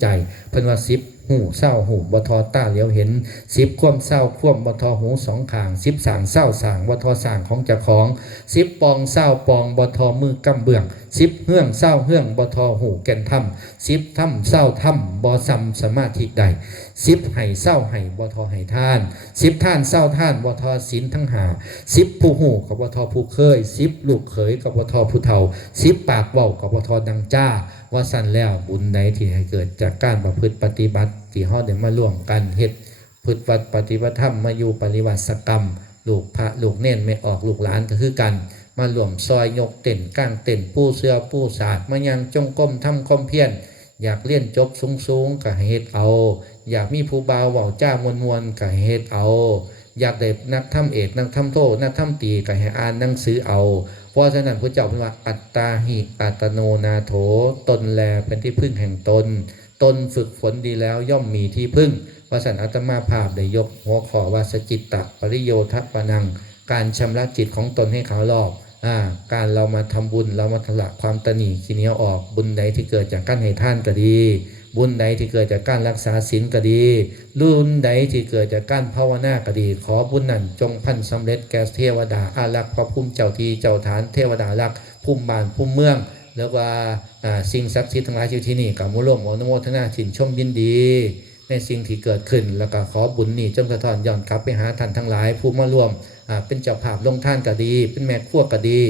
ใจเพิ่นว่า10หูเศร้าหูบ่ทอตาเหลียวเห็น10ความเศร้าความบ่ทอหู2ข้าง10สางเศร้าสางบ่ทอสางของเจ้าของ10ปองเศร้าปองบ่ทอมือกำเบื้อง10เฮืองเศร้าเฮืองบ่ทอหูแก่นถ้ำ10ถ้ำเศร้าถ้ำบ่ซ้ำสมาธิใด10ให้เศร้าให้บ่ทอให้ทาน10ท่านเศร้าท่านบ่ทอศีลทั้ง10ผู้หูก็บ่ทอผู้เคย10ลูกเขยก็บ่ทอผู้เฒ่า10ปากเว้าก็บ่ทอดังจ้าว่าสั่นแล้วบุญใดที่ให้เกิดจากการประพฤติปฏิบัติที่เฮาได้มาร่วมกันเฮ็ดพฤติวัดปฏิบัติธรรมมาอยู่ปริวัติกรรมลูกพระลูกเน้นไม่ออกลูกหลานก็คือกันมาร่วมซอยยกเต้นก้างเต้นปูเสื้อปูสาดมายังจงก้มทำความเพียรอยากเรียนจบสูงๆก็ให้เฮ็ดเอาอยากมีผู้บ่าวเว้าจ้ามวลๆก็ให้เฮ็ดเอาอยากได้นักธรรมเอกนักธรรมโทนักธรรมตรีก็ให้อ่านหนังสือเอาเพราะฉะนั้นพระเจ้าเป็นว่าอัตตาหิอัตโนนาโถตนแลเป็นที่พึ่งแห่งตน ตนฝึกฝนดีแล้วย่อมมีที่พึ่งวสันอาตมาภาพได้ยกหัวข้อว่าสจิตตปริโยทัปปนังการชำระจิตของตนให้ขาวรอบการเรามาทำบุญเรามาทละความตนีขี้เหนียวออกบุญใดที่เกิดจากการให้ท่านก็ดีบุญใดที่เกิดจากการรักษาศีลก็ดีบุญใดที่เกิดจากการภาวนาก็ดีขอบุญนั้นจงพันสำเร็จแก่เทวดาอารักษ์พระภูมิเจ้าที่เจ้าฐานเทวดารักษ์ภูมิบ้านภูมิเมืองแล้วว่าสิ่งศักดิ์สิทธิ์ทั้งหลายที่นี่กับมุโลมอนุโมทนาชินชมยินดีในสิ่งที่เกิดขึ้นแล้วก็ขอบุญนี้จงสะท้อนย้อนกลับไปหาท่านทั้งหลายผู้มาร่วมเป็นเจ้าภาพลงท่านก็ดีเป็นแม่ครัวก็ดี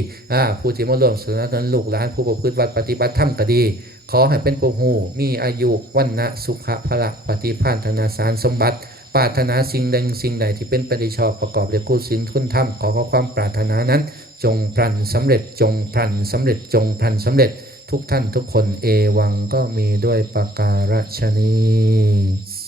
ผู้ที่มาร่วมสนับสนุนลูกหลานผู้ประพฤติวัดปฏิบัติธรรมก็ดีขอให้เป็นผู้หูมีอายุวันนะสุขภละปฏิภาณธนาสารสมบัติปรารถนาสิ่งใดสิ่งใดที่เป็นปฏิชอบประกอบด้วยกุศลคุณธรรมขอความปรารถนานั้นจงพลันสำเร็จจงพลันสำเร็จจงพลันสำเร็จทุกท่านทุกคนเอวังก็มีด้วยประการฉนี้